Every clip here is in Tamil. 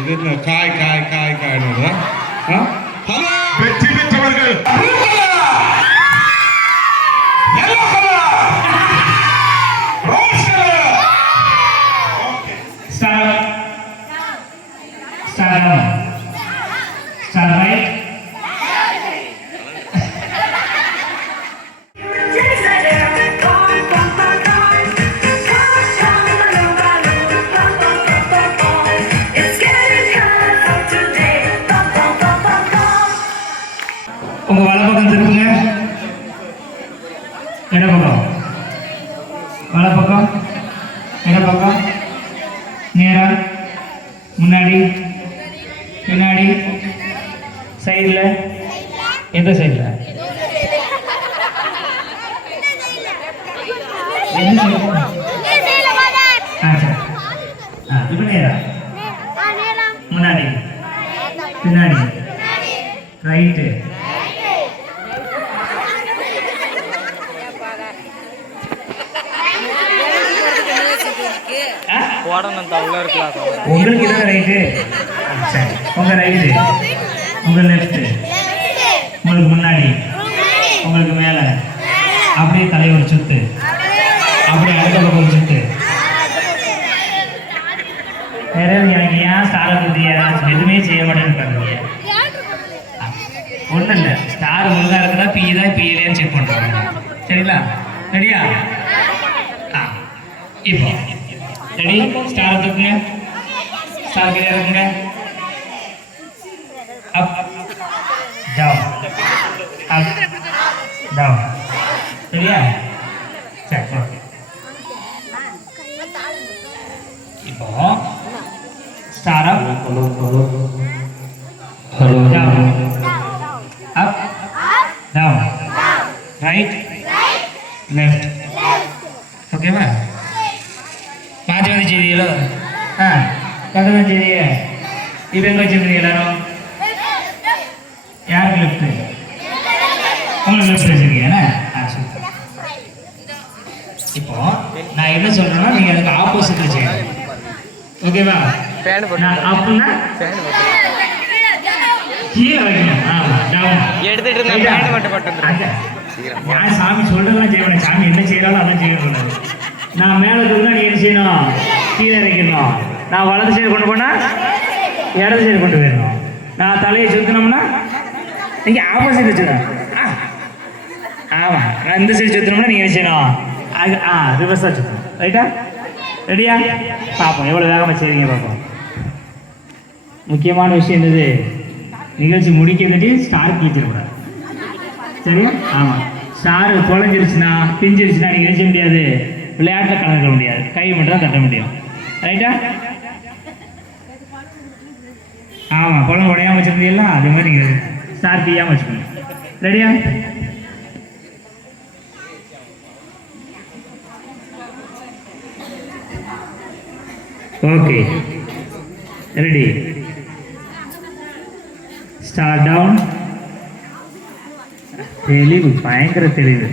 இது என்ன காய் காய் காய் காய் ஹலோ வெற்றி பெற்றவர்கள் உங்க வலப்பக்கம் திருப்புங்க, இடப்பக்கம் வலப்பக்கம் இடப்பக்கம் நேரா முன்னாடி பின்னாடி சைடில் எந்த சைடில் இப்போ நேரா முன்னாடி பின்னாடி ரைட்டு உங்களுக்கு இதான் ரைட்டு, சரி உங்க ரைட்டு உங்க லெஃப்ட்டு உங்களுக்கு முன்னாடி உங்களுக்கு மேலே அப்படியே தலையை ஒரு சுத்து, அப்படியே அடுத்த பக்கம் ஒரு சுத்து. வேற எனக்கு ஏன் ஸ்டாரை பற்றியா எதுவுமே செய்ய மாட்டேன்னு பண்ணுறீங்க. ஒன்றும் இல்லை, ஸ்டார் முழுதாக இருக்குதா பிஇதா பிஇலையான்னு செக் பண்ணுறாங்க. சரிங்களா? ரெடியா? இப்போ ரெடி, ஸ்டாரை தூக்குங்க, ஸ்டார் கீழே இருக்குங்க, அப் டவுன் அப் டவுன். சரியா? சரி ஓகே. இப்போ star up down up down right left. ஓகேவா? மாற்றி வந்து செய்திகளோ? கரெக்டாக தான் செய்திய. இப்போ எங்கே வச்சுருக்கீங்க எல்லாரும்? யாருக்கு லெஃப்ட்டு? உங்களுக்கு லெஃப்ட் வச்சுருக்கீங்க. சூப்பர். இப்போ நான் என்ன சொல்கிறேன்னா நீங்கள் அதுக்கு ஆப்போசிட்டில் செய்யணும். ஓகேவா? நான் அப்படின்னா கீழே வைக்கணும். நான் சாமி சொல்றதெல்லாம் செய்வேன். சாமி என்ன செய்யறாலும் அதான் செய்யக்கூடாது. நான் மேலே தூக்கினா நீ என்ன செய்யணும்? கீழே இறக்கணும். நான் வலது சைடு கொண்டு போனா இடது சைடு கொண்டு போயிடணும். நான் தலையை சுற்றினோம்னா நீங்கள் ஆப்போசிட் வச்சுக்கணும். ஆமாம், நான் இந்த சைடு சுற்றினோம்னா நீங்கள் என்ன செய்யணும்? ரிவர்ஸாக சுற்றணும். ரைட்டா? ரெடியா? பார்ப்போம் எவ்வளோ வேகமாக செய்வீங்க பார்ப்போம். முக்கியமான விஷயம் என்னது? நிகழ்ச்சி முடிக்க கட்டி ஸ்டார் கிழிச்சிடக்கூடாது. சரியா? ஆமாம், ஸ்டார் குழஞ்சிருச்சுன்னா பிஞ்சிருச்சுன்னா நீங்கள் நினைச்ச முடியாது, விளையாட்டில் கலந்துக்க முடியாது, கை மட்டும் தான் தட்ட முடியும். ரைட்டா? ஆமாம், குழம்பு உடையாமல் வச்சுருந்தீங்களா? அதே மாதிரி நீங்கள் ஸ்டார் கிழியாமல் வச்சுக்கணும். ரெடியா? Okay, ready. Star down. தெளிவு, பயங்கர தெளிவு.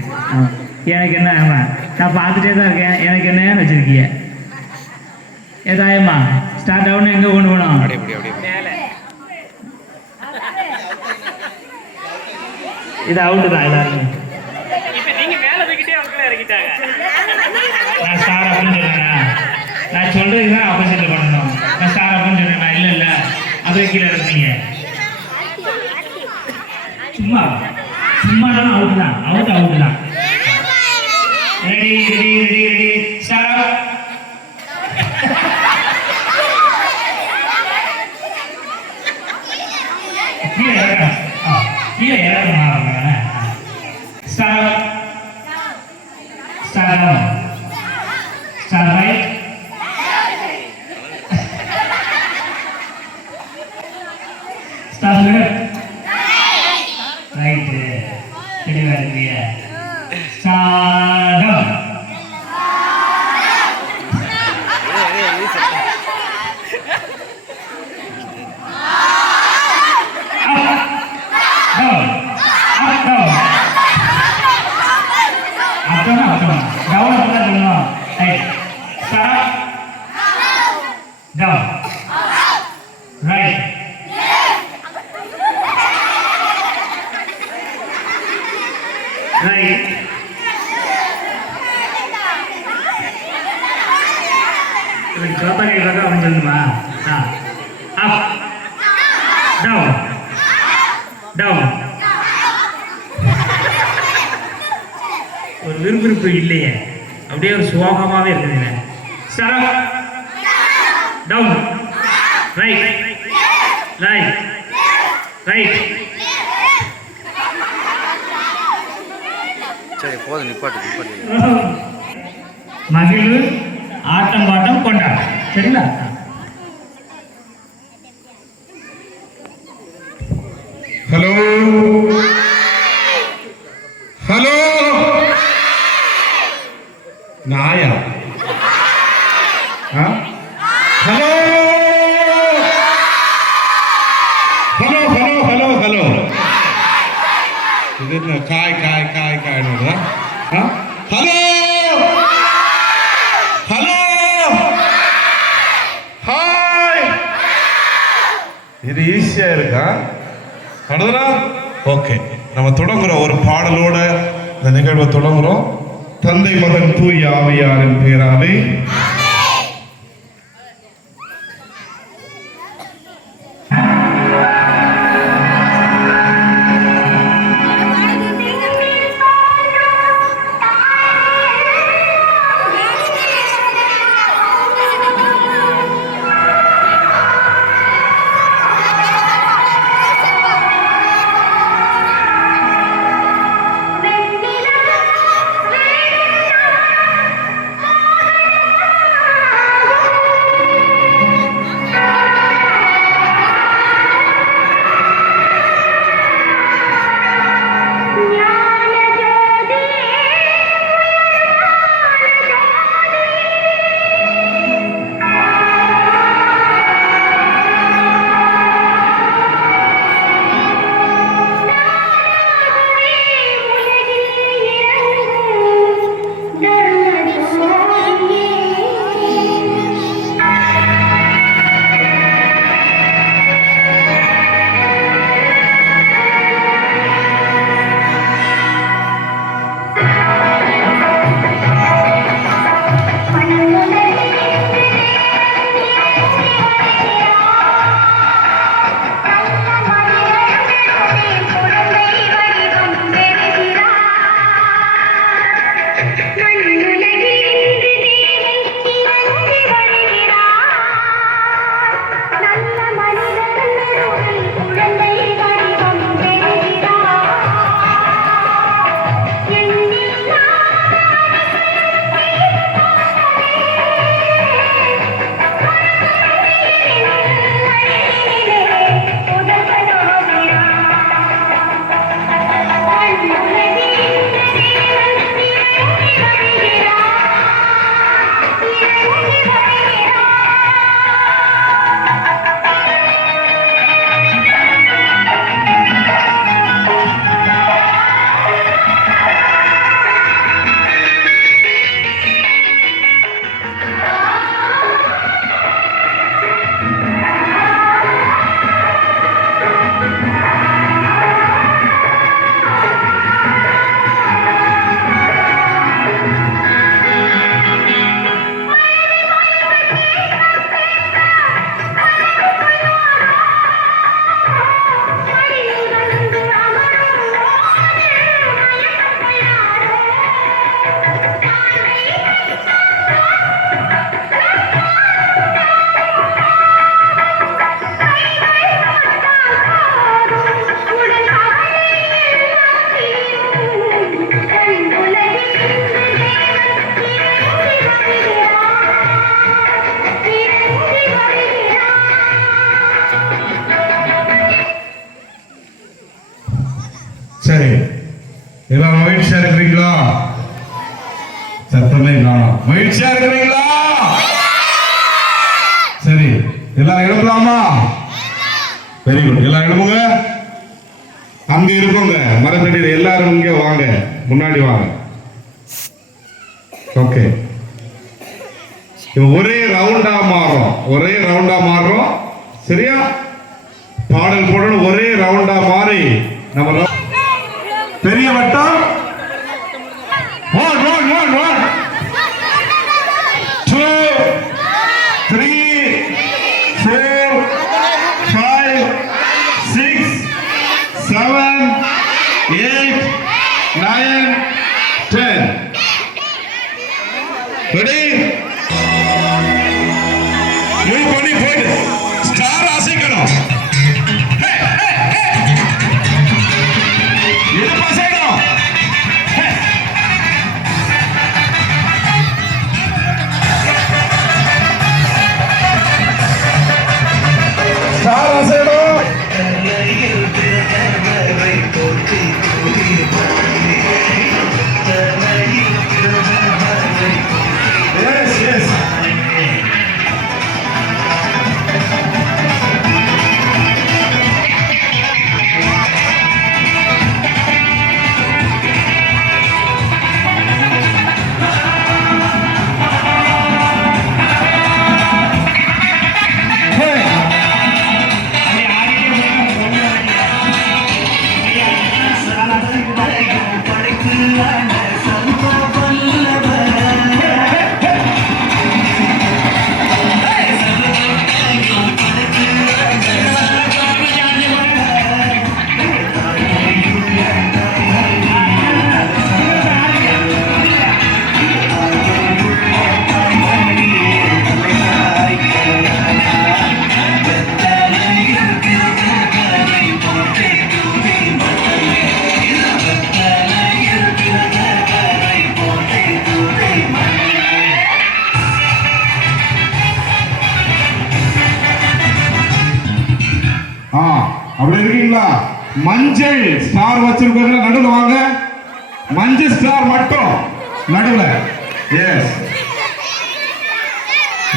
எனக்கு என்ன? ஆமாம், நான் பார்த்துட்டே தான் இருக்கேன். எனக்கு என்ன வச்சுருக்கீங்க? ஏதாயம்மா ஸ்டார் டவுன் எங்கே கொண்டு போகணும்? இது அவுட்டு தான் எல்லாருமே. நான் ஸ்டார் அப்படின்னு சொல்லுறேன்னா நான் சொல்றது தான் ஆப்போசிட்டில் பண்ணணும். நான் ஸ்டார் அப்படின்னு சொன்னேன். இல்லை இல்லை அப்படியே கீழே இருக்கீங்க. சும்மா சும்மானாலும் அவுட் தான். அவுட் தான். Ready ready ready ready star. கீழே இறக்கணும். Star star star right star left right. தெளிவாக இருக்கீங்க. Star down. விறுவிறுப்பு இல்லையே, அப்படியே ஒரு சோகமாகவே இருக்குதுங்க. Start, down, right, right, right. சரி போதும், நிப்பாட்டு. மகிழ்வு, ஆட்டம் பாட்டம் கொண்டாட்டம். சரிங்களா? ஹலோ ஹலோ நாயா? Hello hello hello hello hello. இது என்ன காய் காய் காய் காய்னு? Hello hello hi. இது ஈஸியா இருக்கா? அடுத்ததா ஓகே, நம்ம தொடங்குறோம் ஒரு பாடலோட இந்த நிகழ்வை தொடங்குறோம். தந்தை மகன் தூய ஆவியாரின் பேராலே சரி, எல்லாரும் மகிழ்ச்சியா இருக்கிறீங்களா? சத்தமே காணும். மகிழ்ச்சியா இருக்கிறீங்களா? சரி, எல்லாரும் எழுப்பலாமா? வெரி குட், எல்லாரும் எழுப்புங்க. அங்க இருக்கோங்க மரத்தடியில் எல்லாரும் இங்க வாங்க, முன்னாடி வாங்க. ஓகே, ஒரே ரவுண்டா மாறுறோம். சரியா? பாடல் போடணும். ஒரே ரவுண்டா மாறி நம்ம பெரிய வட்டம் 1 2 3 4 5 6 7 8 9 10. ஸ்டார் அசைக்கணும். இடுப்பு அசைக்கணும். ஸ்டார் அசைக்கணும். அப்படி இருக்கீங்களா? மஞ்சள் ஸ்டார் வச்சிருக்கவங்க நடுவில் வாங்க. மஞ்சள் ஸ்டார் மட்டும் நடுவில். எஸ்,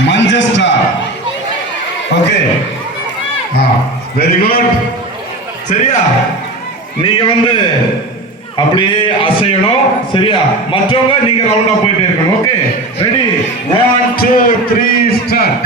மஞ்சள் ஸ்டார். Okay, very good. சரியா? நீங்க வந்து அப்படியே அசையணும். சரியா? மற்றவங்க நீங்க ரவுண்டா போயிட்டே இருக்கணும். Okay, ready? 1 2 3 start.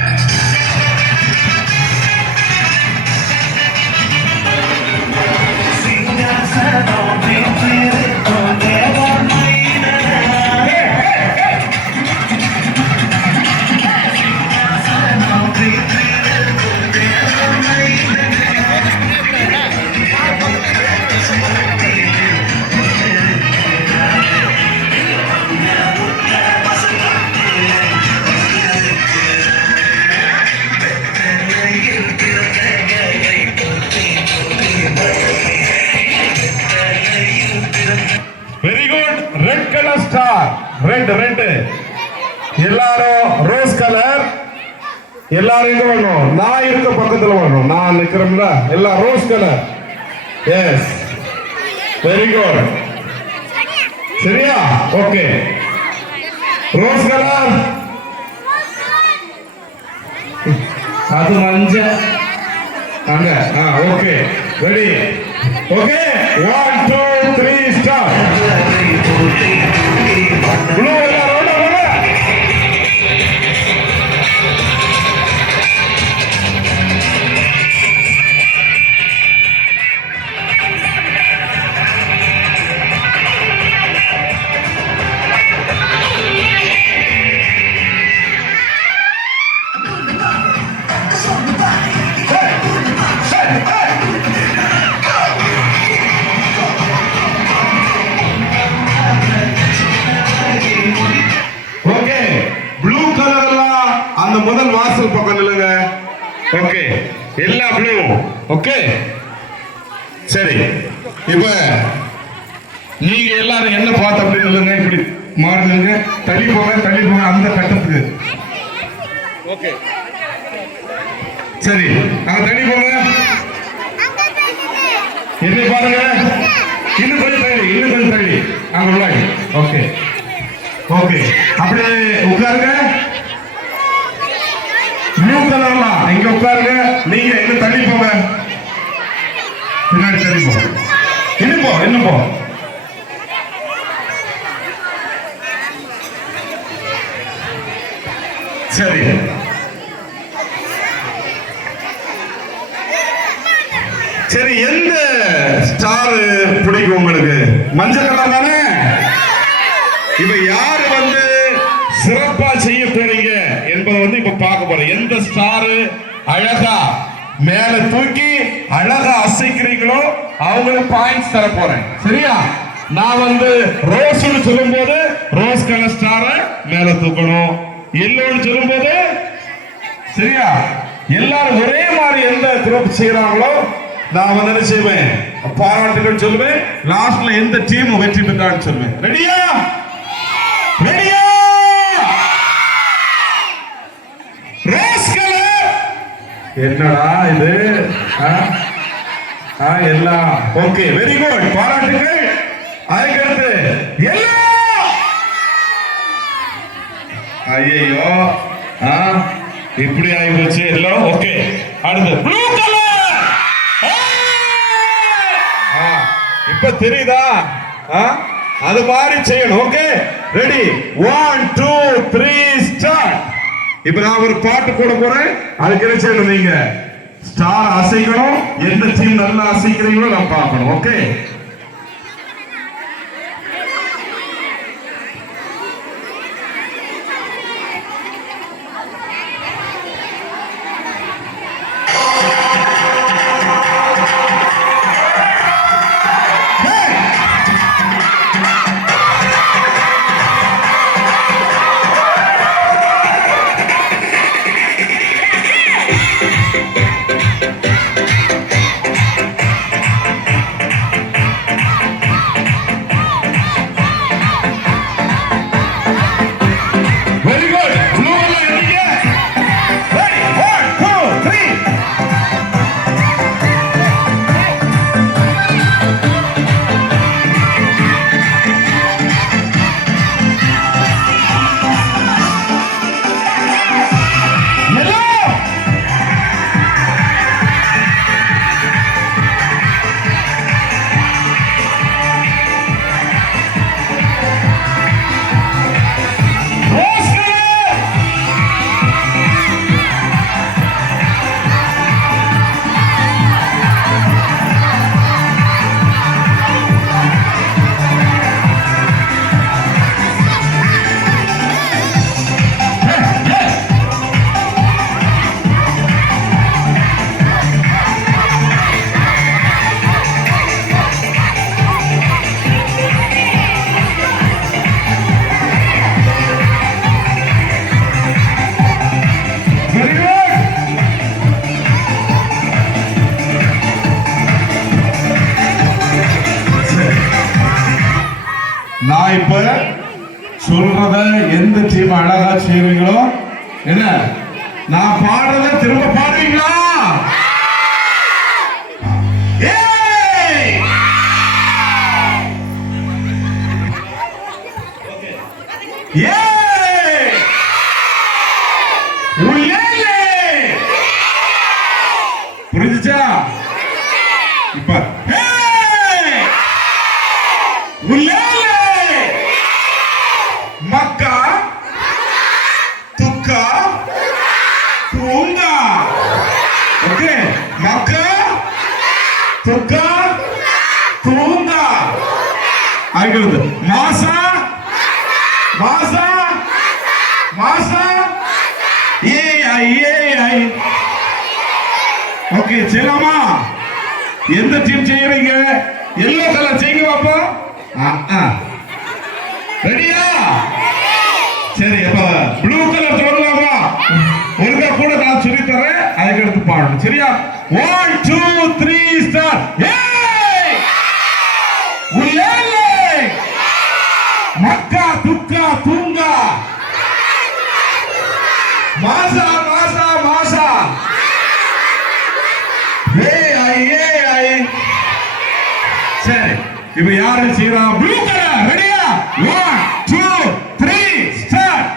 Star red red. எல்லாரும் ரோஸ் கலர். எல்லாரும் எங்க வரணும்? நான் இருக்க பக்கத்துல வரணும். நான் நிக்கிறேன்ல, எல்லாம் rose colour. Yes, very good. சரியா? Okay, rose colour. அது மஞ்சள் அங்க. Okay, ready? Okay, 1 2 3 start. முதல் வாசல் பக்கம் நில்லுங்க. ஓகே, எல்லா ப்ளூ. ஓகே, சரி. இப்ப நீங்க எல்லாரும் என்ன பார்த்து அப்படி நில்லுங்க. இப்படி மாறுங்க. தள்ளி போங்க, தள்ளி போங்க அந்த கட்டத்துக்கு. ஓகே, சரி. அங்க தள்ளி போங்க. என்ன பாருங்க. இன்னும் கொஞ்சம் தள்ளி, இன்னும் கொஞ்சம் தள்ளி. அங்க உள்ளாங்க. Okay, okay. அப்படியே உட்காருங்க. ப்ளூ கலர்லாம் இங்க உட்காருங்க. நீங்க இன்னும் தள்ளி போங்க. பின்னாடி தள்ளி போங்க. இன்னும் போ, இன்னும் போ. சரி, சரி. எந்த ஸ்டார் பிடிக்கும் உங்களுக்கு? மஞ்சள் கலர் தானே? இப்ப யாரு வந்து சிறப்பா செய்ய போறீங்க என்பதை வந்து இப்ப பார்க்க போறோம். எந்த ஸ்டார் அழகா மேல தூக்கி அழகா அசைக்கிறீங்களோ அவங்களுக்கு பாயிண்ட்ஸ் தர போறேன். சரியா? நான் வந்து ரோஸ்னு சொல்லும் போது ரோஸ் கலர் ஸ்டார மேல தூக்கணும். எல்லோன்னு சொல்லும் போது, சரியா, எல்லாரும் ஒரே மாதிரி எந்த சிறப்பு செய்யறாங்களோ நான் வந்து என்ன செய்வேன், பாராட்டுகள் சொல்லுவேன். லாஸ்ட்ல எந்த டீம் வெற்றி பெற்றான்னு சொல்லுவேன். ரெடியா? ரெடியா? ரோஸ் கலர் என்னடா இது? எல்லாம் ஓகே, வெரி குட், பாராட்டுகள். அதுக்கடுத்து எல்லாம் ஐயோ இப்படி ஆயிடுச்சு எல்லாம். ஓகே, அடுத்து ப்ளூ கலர். இப்ப தெரியுதா? அது மாதிரி செய்யணும். Okay, ready, 1 2 3 start. இப்ப நான் ஒரு பாட்டு போட போறேன். அதுக்கு என்ன செய்யணும்? நீங்க ஸ்டார் அசைக்கணும். எந்த டீம் நல்லா அசைக்கிறீங்களோ நான் பார்க்கணும். ஓகே, நான் இப்ப சொல்றத எந்த டீம் அழகா செய்வீங்களோ, என்ன நான் பாடுறத திரும்ப பாடுவீங்களா? புரிஞ்சுச்சா? இப்ப மக்கா துக்கா தூங்கா. ஓகே, மக்கா துக்கா தூங்கா. ஆயிடுது. மாசா மாசா மாசா ஏ. ஓகே, செய்யலாமா? எந்த டீம் செய்யறீங்க? எல்லோ கலர் செய்யுங்க பாப்பா. ரெடியா? சரி, அப்ப ப்ளூ கலர் சொல்லலாமா? ஒருக்கா கூட நான் சொல்லி தரேன், அதுக்கு எடுத்து பாடணும். சரியா? 1 2 3 ஸ்டார்ட். மக்கா துக்கா தூங்கா. மாசா மாசா மாசா ஏ. சரி, இப்ப யாரு செய்யறா? Blue colour. ரெடியா? 1 2 3 ஸ்டார்ட்.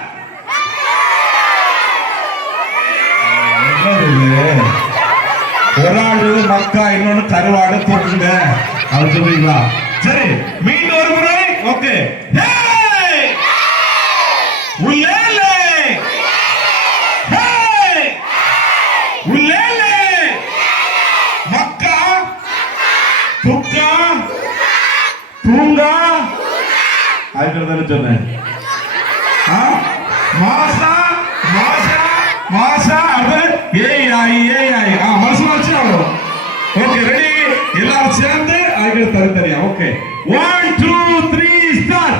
ஒரு ஆள் மக்கா, இன்னொன்னு கருவாடு தூக்குங்க. அது சொல்றீங்களா? சரி, மீண்டும் ஒரு முறை. ஓகே, மக்கா துக்கா தூங்கா. அதுக்கு சொன்னேன். மாசா மாசா மாசா. ஏய் மனசு வச்சு அவ்வளோ. Okay, ready? எல்லாரும் சேர்ந்து அதுக்கு தனித்தனியா. Okay, 1 2 3 start.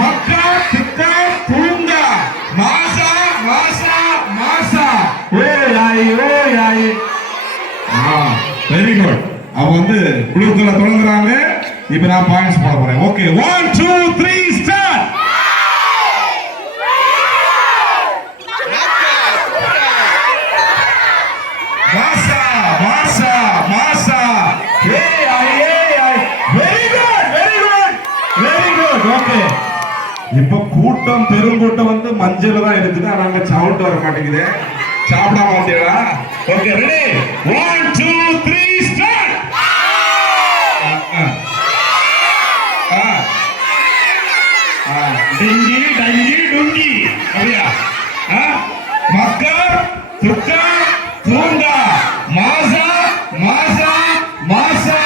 மக்கா துக்கா தூங்கா. மாசா மாசா மாசா ஏய் வெரி குட். அவங்க வந்து குழுக்களை தொடங்குறாங்க. இப்ப நான் பாயிண்ட்ஸ் போட போறேன். Okay 1 2 3 start. மாசா மாசா மாசா very good very good very good. Okay இப்ப கூட்டம் பெருங்கூட்டம் வந்து மஞ்சள் தான் இருக்குது. ஆனா அங்க சவுண்ட் வர மாட்டேங்குது. சாப்பிடாம வந்தீங்களா? Okay ready 1 2 3 start. டிங்கி டங்கி டுங்கி அப்படியா? மக்கா துக்கா தூங்கா மாசா மாசா மாசா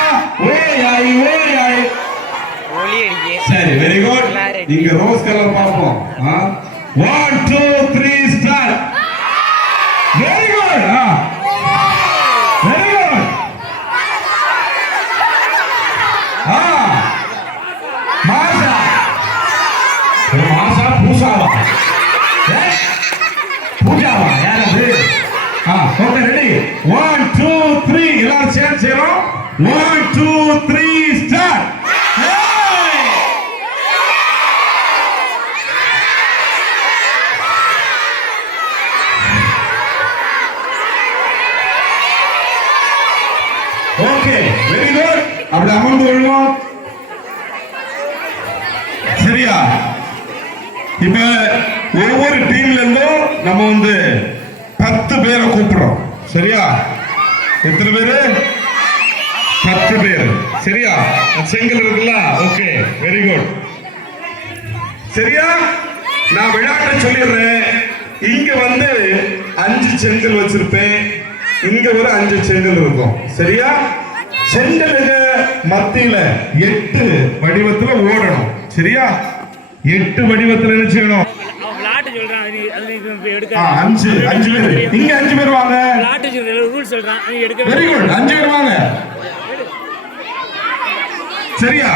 ஓயாய் ஓயாய். சரி வெரி குட். இங்க ரோஸ் கலர் பார்ப்போம். 1 2 3 start. Very good. Very good. மாசா மாசா பூசாவா பூஜாவா யாரது? ஓகே ரெடி 1 2 3 எல்லாரும் சேர்ந்து செய்றோம். 1 2 3 ஸ்டார்ட். Okay very good. அப்படி அமர்ந்து கொள்வோம். சரியா? இப்ப ஒவ்வொரு டீம்ல இருந்தும் நம்ம வந்து 10 பேரை கூப்பிடுறோம். சரியா? எத்தனை பேரு? 10 பேர். சரியா? செங்கல் இருக்குல்ல? Okay very good. சரியா? நான் விளையாட்டை சொல்லிடுறேன். இங்க வந்து 5 செங்கல் வச்சிருப்பேன். இங்க ஒரு 5 செங்கல் இருக்கும். சரியா? செங்கலுக்கு மத்தியில 8 வடிவத்துல ஓடணும். சரியா? 8 வடிவத்துல என்ன செய்யணும்? 5 பேர். இங்க 5 பேர் வாங்க. Very good. 5 பேர் வாங்க. சரியா?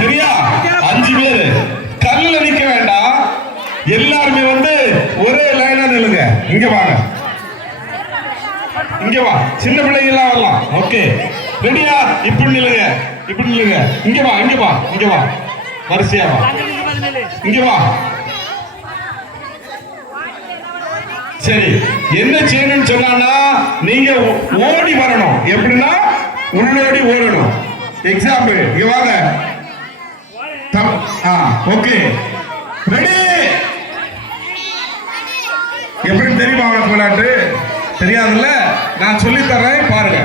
சரியா? 5 பேர் கல்ல நிக்க வேண்டாம். எல்லாருமே வந்து ஒரே லைனா நில்லுங்க. இங்க வாங்க. இங்க வா. சின்ன பிள்ளைங்க எல்லாம் வரலாம். ஓகே ரெடியா? இப்படி நில்லுங்க. இப்படி நில்லுங்க. இங்க வா. இங்க வா. இங்க வா. வரிசையா வா. இங்க வா. சரி என்ன செய்யணும்னு சொன்னா நீங்க ஓடி வரணும். எப்படின்னா உள்ளோடி ஓடணும். எக்ஸாம்பிள் இங்க வாங்க. Okay ready. எப்படி தெரியுமா உனக்கு விளையாட்டு? தெரியாதுல்ல? நான் சொல்லி தரேன் பாருங்க.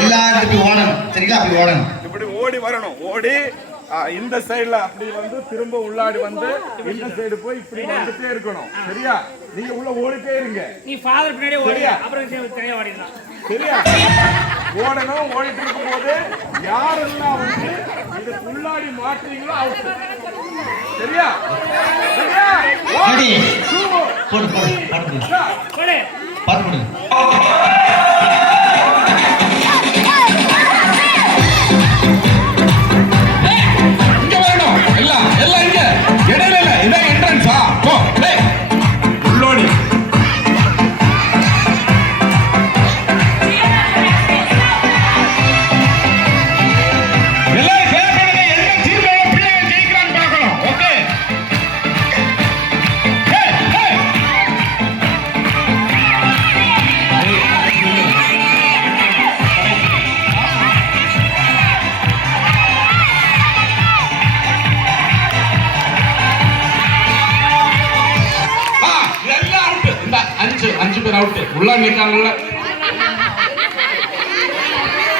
எல்லாத்துக்கும் ஓடணும். சரிங்களா? அப்படி ஓடணும். இப்படி ஓடி வரணும். ஓடி இந்த சைடுல அப்படி வந்து திரும்ப உள்ளாடி வந்து இந்த சைடு போய் இப்படி வந்துட்டே இருக்கணும். சரியா? நீங்க உள்ள ஓடிட்டே இருங்க. நீ ஃபாதர் பின்னாடியே ஓடி அப்புறம் தனியா ஓடிடலாம். சரியா? ஓடணும். ஓடிட்டு இருக்கும்போது யாரெல்லாம் வந்து இதுக்கு உள்ளாடி மாற்றீங்களோ அவுட். சரியா? சரியா? ரெடி. போடு போடு போடு போடு போடு. இங்க வரணும். எல்லாம் எல்லாம் இங்க. இடையில இல்ல. இதான் என்ட்ரன்ஸா? போ. டேய். உள்ளோடி. எல்லாம் கேட்கணும். எந்த டீம்ல பிள்ளைங்க ஜெயிக்கிறான்னு பார்க்கணும். ஓகே. ஹே ஹே. எல்லாம் அவுட். இந்த 5 பேர் அவுட். உள்ள நிக்காங்கல்ல.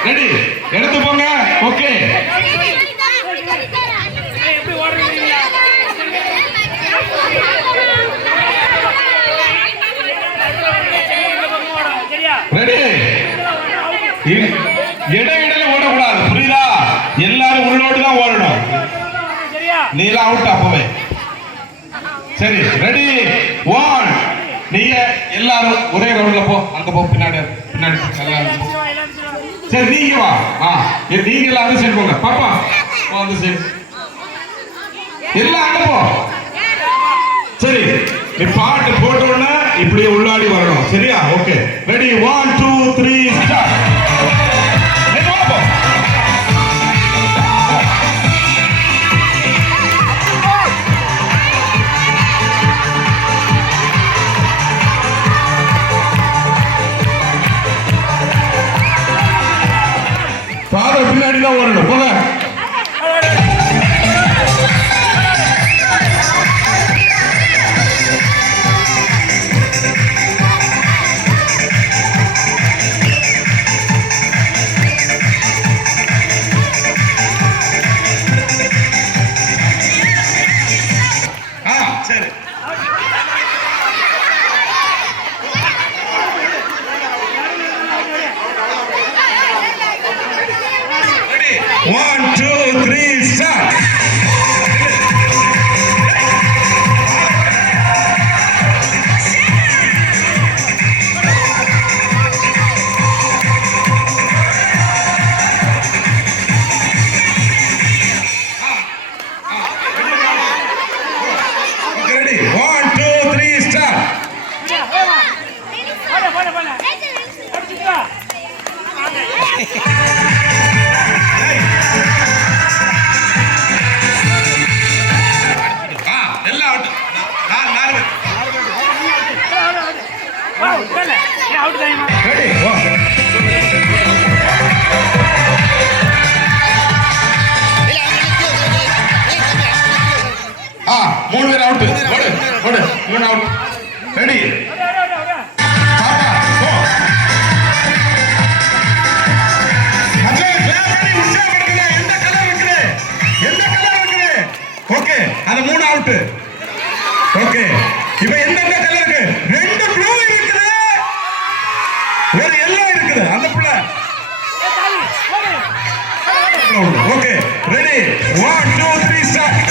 ரெடி எடுத்து போங்க. ஓகே எப்படி ஓடுறீங்க? சரியா? ரெடி. இடையில ஓடக்கூடாது. புரியுதா? எல்லாரும் உள்ளோடு தான் ஓடணும். சரியா? நீலாம் அவுட் அப்பவே. சரி ரெடி 1. நீங்க எல்லாரும் ஒரே ரவுண்ட்ல போ. அங்க போ. பின்னாடி பின்னாடி சரி நீங்க வா நீங்க எல்லாம் அந்த சைடு போங்க பாப்பா அந்த சைடு எல்லாம் அங்க போ சரி நீ பாட்டு போட்ட உடனே இப்படியே உள்ளாடி வரணும் சரியா ஓகே ரெடி 1 2 3 ஸ்டார்ட் பாதம் பின்னாடி தான் வரணும் போங்க சரி One, two, three, start. Ready? 1, 2, 3, start. Ready? மூணு பேர் அவுட் ஓடு ஓடு மூணு அவுட் ரெடி ஓகே அது மூணு அவுட் ஓகே இப்ப எந்தெந்த கலருக்கு ரெண்டு ப்ளூ இருக்குது ஒரு எல்லோ இருக்குது அந்த புள்ள ஓகே ரெடி 1 2 3 ஸ்டார்ட்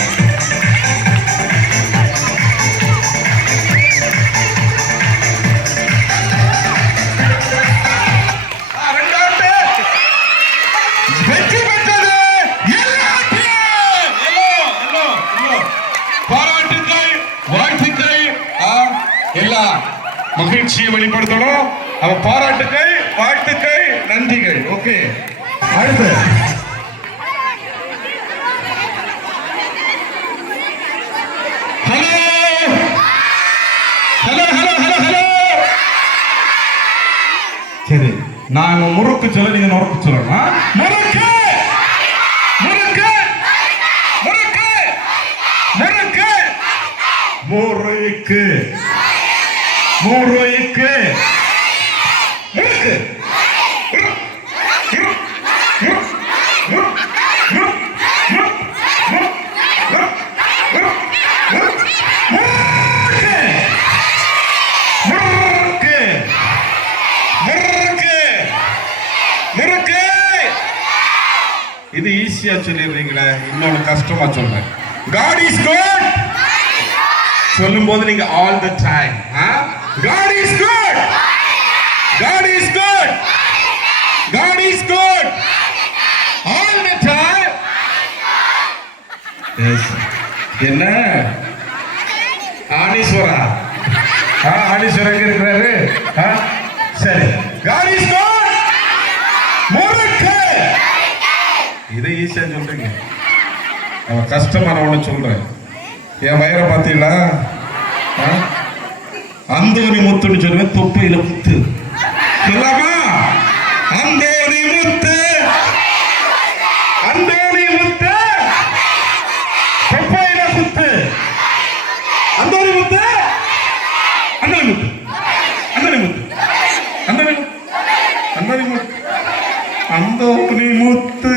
மகிழ்ச்சியை வெளிப்படுத்தணும் அவன் பாராட்டுகள் வாழ்த்துக்கள் நன்றிகள் ஓகே அடுத்து hello hello hello hello hello சரி நாங்க முறுக்கு சொல்ல நீங்க நொறுக்கு சொல்லணும் முறுக்கு முறுக்கு முறுக்கு முறுக்கு முறுக்கு முறுக்கு முறுக்கு இது ஈஸியா சொல்லிடுறீங்களே இன்னொன்னு கஷ்டமா சொல்றேன் God is good சொல்லும் போது நீங்க all the time God is good God is good God is good all the time yes என்ன ஆனீஸ்வரா ஆனீஸ்வரா எங்க இருக்கிறாரு சரி God is good முறுக்கு இதை ஈஸியா சொல்றீங்க அவன் கஷ்டமான ஒண்ணு சொல்றேன் என் வயிறை பார்த்தீங்களா அந்தோனி முத்துன்னு சொல்லுவேன் தொப்பையில முத்து சொல்லாமா அந்தோனி முத்து அந்தோனி முத்து தொப்பையில முத்து அந்தோனி முத்து அந்தோனி முத்து அந்தோனி முத்து அந்தோனி முத்து அந்தோனி முத்து அந்தோனி முத்து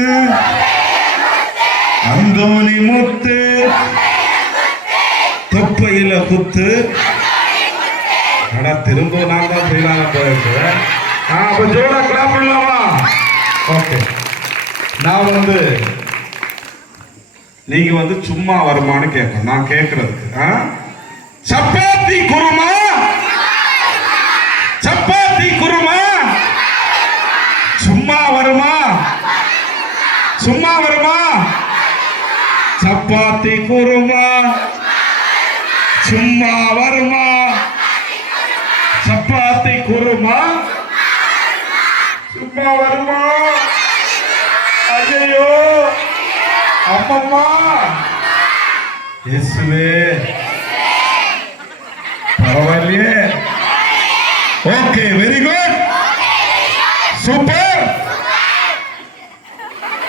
அந்தோனி முத்து தொப்பையில குத்து ஆனா திரும்ப நான் தான் செய்யலாம் போயிருக்கேன் அப்ப ஜோரா கிளாப் பண்ணலாமா ஓகே நான் நீங்க சும்மா வருமானு கேட்கணும் நான் கேட்கறதுக்கு சப்பாத்தி குருமா சப்பாத்தி குருமா சும்மா வருமா? சப்பாத்தி குருமா சும்மா வருமா? சப்பாத்தி குருமா சும்மா வருமா? ஐயோ அம்மம்மா இயேசுவே பரவாயில்லையே. Okay, very good, super.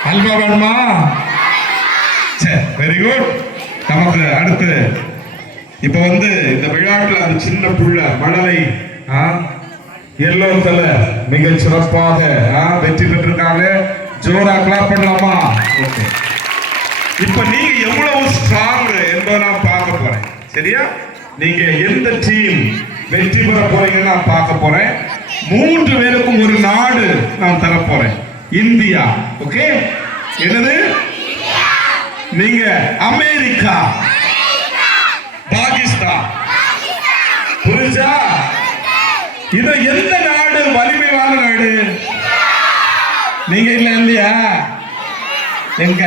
Halwa வேணுமா? சரி, வெரி குட். நமக்கு அடுத்து இப்ப வந்து இந்த விழாவில் அந்த சின்ன புள்ள மழலை எல்லோ தலை மிக சிறப்பாக வெற்றி பெற்றிருக்காங்க. ஜோரா கிளாப் பண்ணலாமா? ஓகே. இப்ப நீங்க எவ்வளவு ஸ்ட்ராங் என்பதை நான் பார்க்க போறேன். சரியா? நீங்க எந்த டீம் வெற்றி பெற போறீங்கன்னு நான் பார்க்க போறேன். 3 பேருக்கும் ஒரு நாடு நான் தர போறேன். இந்தியா. ஓகே, என்னது? நீங்க அமெரிக்கா, பாகிஸ்தான். புரிஞ்சா? இது எந்த நாடு வலிமையான நாடு? நீங்க இல்ல இல்லையா? எங்க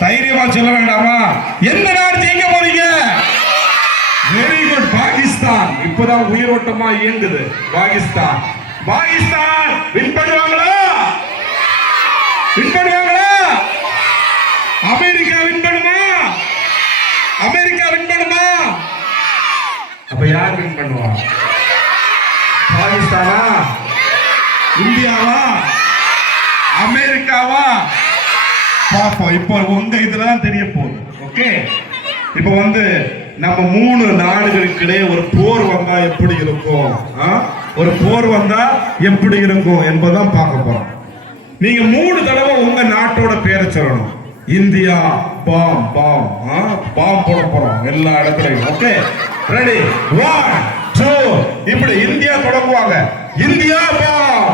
தைரியமா சொல்ல வேண்டாமா? எந்த நாடு ஜெயிக்க போறீங்க? Very good, Pakistan. இப்பதான் உயிரோட்டமா இயங்குது பாகிஸ்தான். பாகிஸ்தான் வின் பண்ணுவாங்களா? வின் பண்ணுவாங்களா? அமெரிக்கா வின் பண்ணுமா? அமெரிக்கா வின் பண்ணுமா? அப்ப யார் வின் பண்ணுவா? பாகிஸ்தானா? இந்தியாவா? அமெரிக்காவா? பாப்போம். இப்போ உங்க இதுலதான் தெரிய போகுது. ஓகே, இப்ப வந்து நம்ம 3 நாடுகளுக்கு இடையே ஒரு போர் வந்தா எப்படி இருக்கும், ஒரு போர் வந்தா எப்படி இருக்கும் என்பதான் பார்க்க போறோம். நீங்க 3 தடவை உங்க நாட்டோட பேரை சொல்லணும். இந்தியா பாம் பாம் பாம் போட போறோம் எல்லா இடத்துலையும். Okay, ready? 1 2 இப்படி இந்தியா தொடங்குவாங்க. India bomb,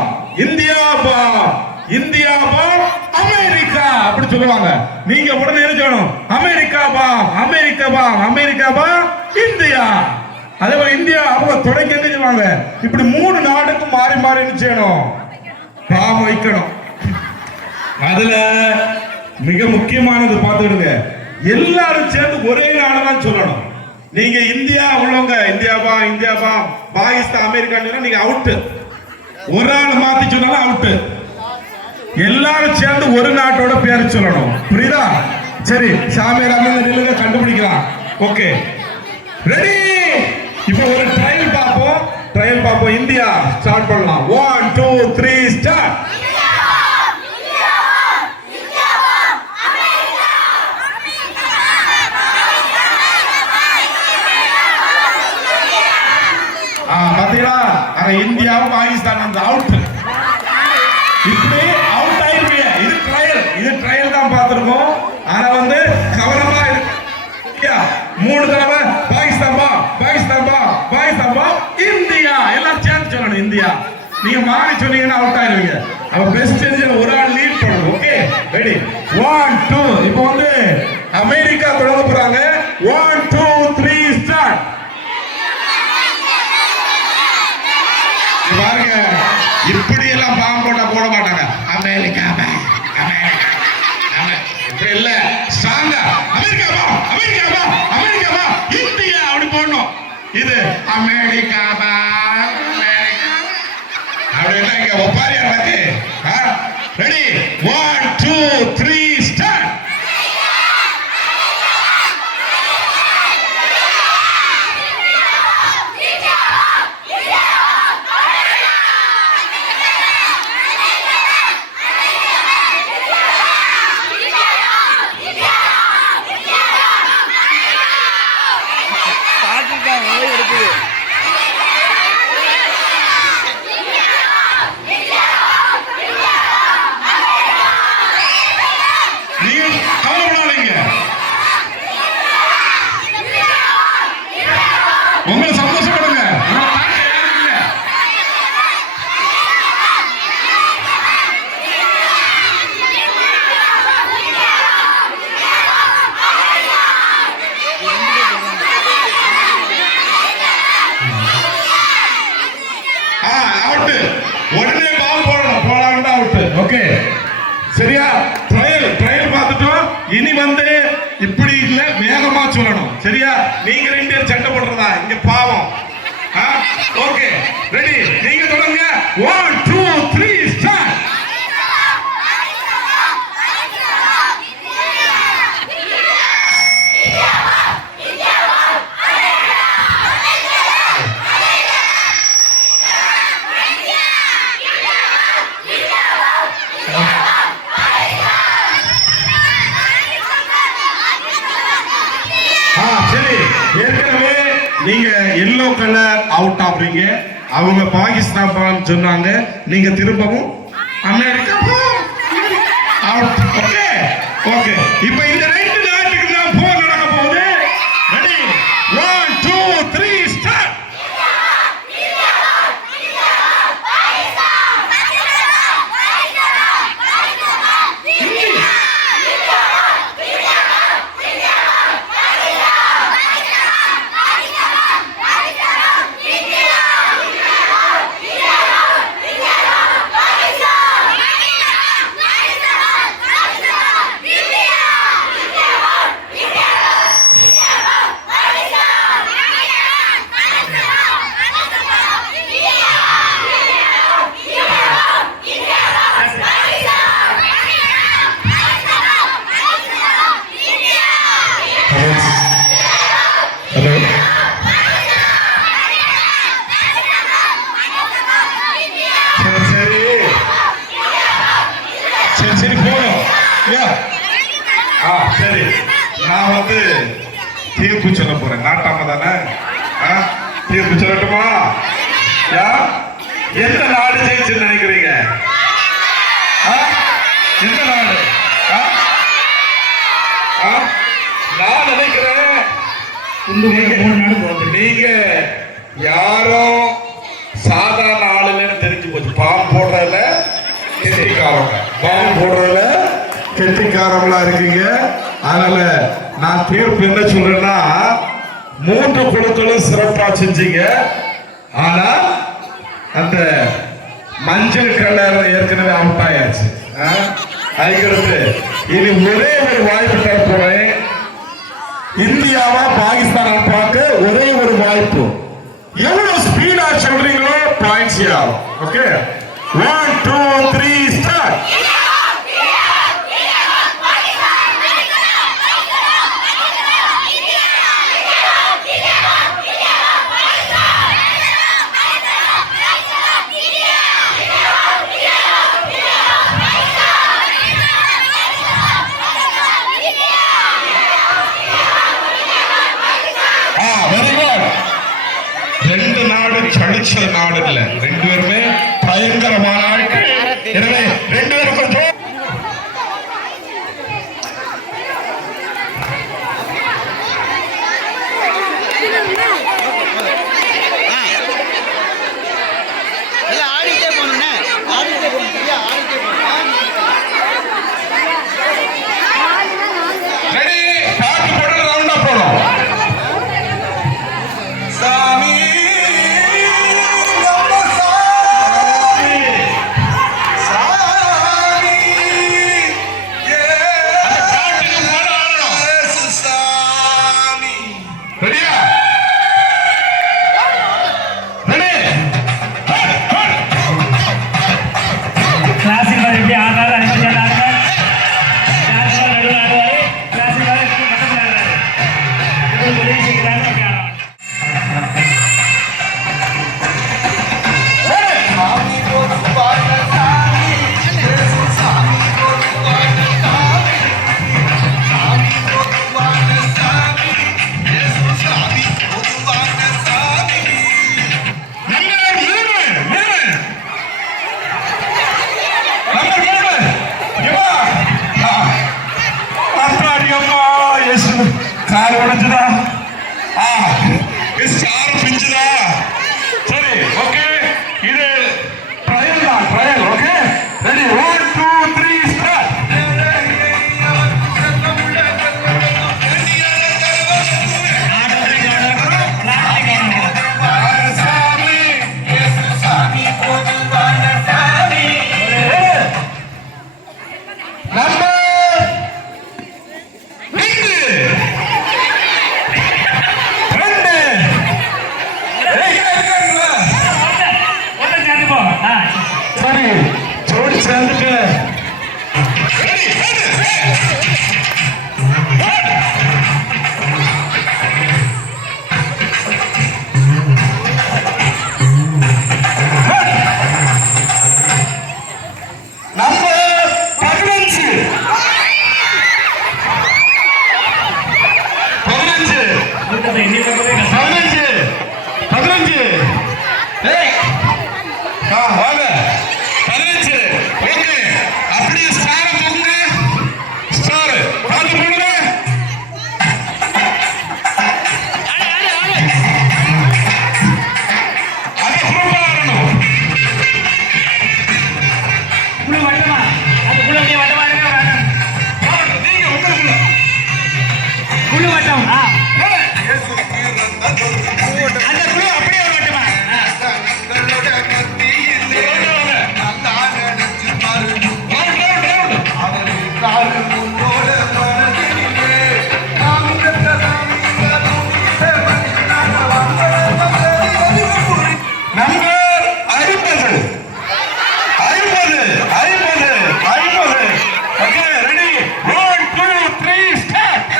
India bomb, India bomb, America அப்படி சொல்லுவாங்க. நீங்க உடனே என்ன சொல்லணும்? America bomb, America bomb, America bomb, India. அதே மாதிரி இந்தியா அவங்க தொடங்கி என்ன சொல்லுவாங்க? இப்படி 3 நாடுக்கும் மாறி மாறி என்ன செய்யணும்? பாம் வைக்கணும். அதுல மிக முக்கியமானது பார்த்துடுங்க, எல்லாரும் சேர்ந்து ஒரே நாடுதான் சொல்லணும். நீங்க இந்தியா உள்ளவங்க இந்தியா பா, இந்தியா பா, பாகிஸ்தான், அமெரிக்கா நீங்க அவுட். ஒரு ஆள் மாத்தி சொன்னாலும் அவுட். எல்லாரும் சேர்ந்து ஒரு நாட்டோட பேர் சொல்லணும். புரியுதா? சரி, சாமியார் கண்டுபிடிக்கலாம். Okay, ready? இப்போ ஒரு ட்ரையல் பார்ப்போம். ட்ரையல் பார்ப்போம். இந்தியா ஸ்டார்ட் பண்ணலாம். 1 2 3 ஸ்டார்ட். பாத்தீங்களா? இந்தியாவும் பாகிஸ்தான் அவுட். இப்படி அவுட் ஆயிருப்பீங்க. இது ட்ரையல் தான் பார்த்திருக்கோம். ஆனா வந்து கவனமா இருக்கு. 3 தடவை பாகிஸ்தான் பா, பாகிஸ்தான் பா, பாகிஸ்தான் பா, இந்தியா. எல்லாம் சேர்ந்து சொல்லணும் இந்தியா. நீங்க மாறி சொன்னீங்கன்னா அவுட் ஆயிருவீங்க. அப்ப பெஸ்ட் ஒரு ஆள் லீட் பண்ணணும். Okay, ready? 1 2 இப்போ வந்து அமெரிக்கா தொடங்க போறாங்க. 1 2 3 ஸ்டார்ட். பாருங்க, இப்படி எல்லாம் பாம்பு போட்டா போட மாட்டாங்க. அமெரிக்கா இப்படி இல்ல, ஸ்ட்ராங்கா அமெரிக்கா பா, அமெரிக்கா பா, அமெரிக்கா பா, இந்தியா அப்படி போடணும். இது அமெரிக்கா பா, அப்படின்னா இங்க ஒப்பாரியா பாத்து. ரெடி? 1 2 3 ஸ்டார்ட். உங்களை சந்தோஷப்படுங்க. அவுட். உடனே பால் போடணும். போடாண்டா அவுட். ஓகே சரியா? ட்ரையல் பார்த்துட்டோம். இனி வந்து இப்படி இல்ல, வேகமா சொல்லணும். சரியா? நீங்க ரெண்டு பேரும் சண்டை போடுறதா இங்க பாவம். ஓகே ரெடி, நீங்க தொடங்க. 1 2 3 ஸ்டார்ட். சரி, ஏற்கனவே நீங்க எல்லோ கலர் அவுட் ஆகுறீங்க. அவங்க பாகிஸ்தான் சொன்னாங்க, நீங்க திரும்பவும் அமெரிக்கா அவுட். ஓகே ஓகே, இப்போ இந்த ரெண்டு நாட்டுக்கு தான் போர் நடக்க போகுது. Ready 1 2 3 start. சரி போதும். சரி, நான் வந்து தீர்ப்பு சொல்ல போறேன். நாட்டாம தானே? தீர்ப்பு சொல்லட்டுமா? எந்த நாடு ஜெயிச்சு நினைக்கிறீங்க? எந்த நாடு? நான் நினைக்கிறேன் நீங்க யாரும் சாதாரண ஆளுன்னு தெரிஞ்சு போச்சு. பாம்பு போடுறதுல கெட்டிக்காரங்க, பாம்பு போடுறதுல கெட்டிக்காரங்களா இருக்கீங்க. அதனால நான் தீர்ப்பு என்ன சொல்றேன்னா, 3 குழுக்களும் சிறப்பா செஞ்சீங்க. ஆனா அந்த மஞ்சள் கலர் ஏற்கனவே அவுட் ஆயாச்சு. அதுக்கடுத்து இனி ஒரே ஒரு வாய்ப்பு தர போறேன். இந்தியாவா பாகிஸ்தான் பார்க்க ஒரே ஒரு வாய்ப்பு. எவ்வளவு ஸ்பீடா சொல்றீங்களோ பாயிண்ட்ஸ் ஆகும். Okay 1 2 3 start. ரெண்டு நாடு சளிச்ச நாடு இல்ல, ரெண்டு பேருமே பயங்கரமான ஆட்கள். எனவே ரெண்டு பேரும் கொஞ்சம் ஆடிட்டே போகணும்னே, ஆடிட்டே போகணும். சரியா? ஆடிட்டே போகணும். ரெடி, பாட்டு போட்டு ரவுண்டா போறோம். சாமி கால் உடைஞ்சுதா? ஸ்டார் பிஞ்சுதா? சரி ஓகே, இது ட்ரையல் தான், ட்ரையல். Okay ready 1 2 3 start. சரி ஜோடி சேர்ந்துட்டு கூட்டத்தை எண்ணி பார்க்கவே கஷ்டம். 15 வாங்க 15 ஓகே அப்படியே ஸ்டார் தூங்க ஸ்டார் பாத்து போடுங்க அது ப்ரூஃபா வரணும் குழு வட்டமா அது குழு அப்படியே வட்டமா இருக்க வேணும். நீங்க உங்களுக்குள்ள குழு வட்டம் அந்த குழு அப்படியே ஒரு வட்டமா number 50 okay ready 1 2 3 start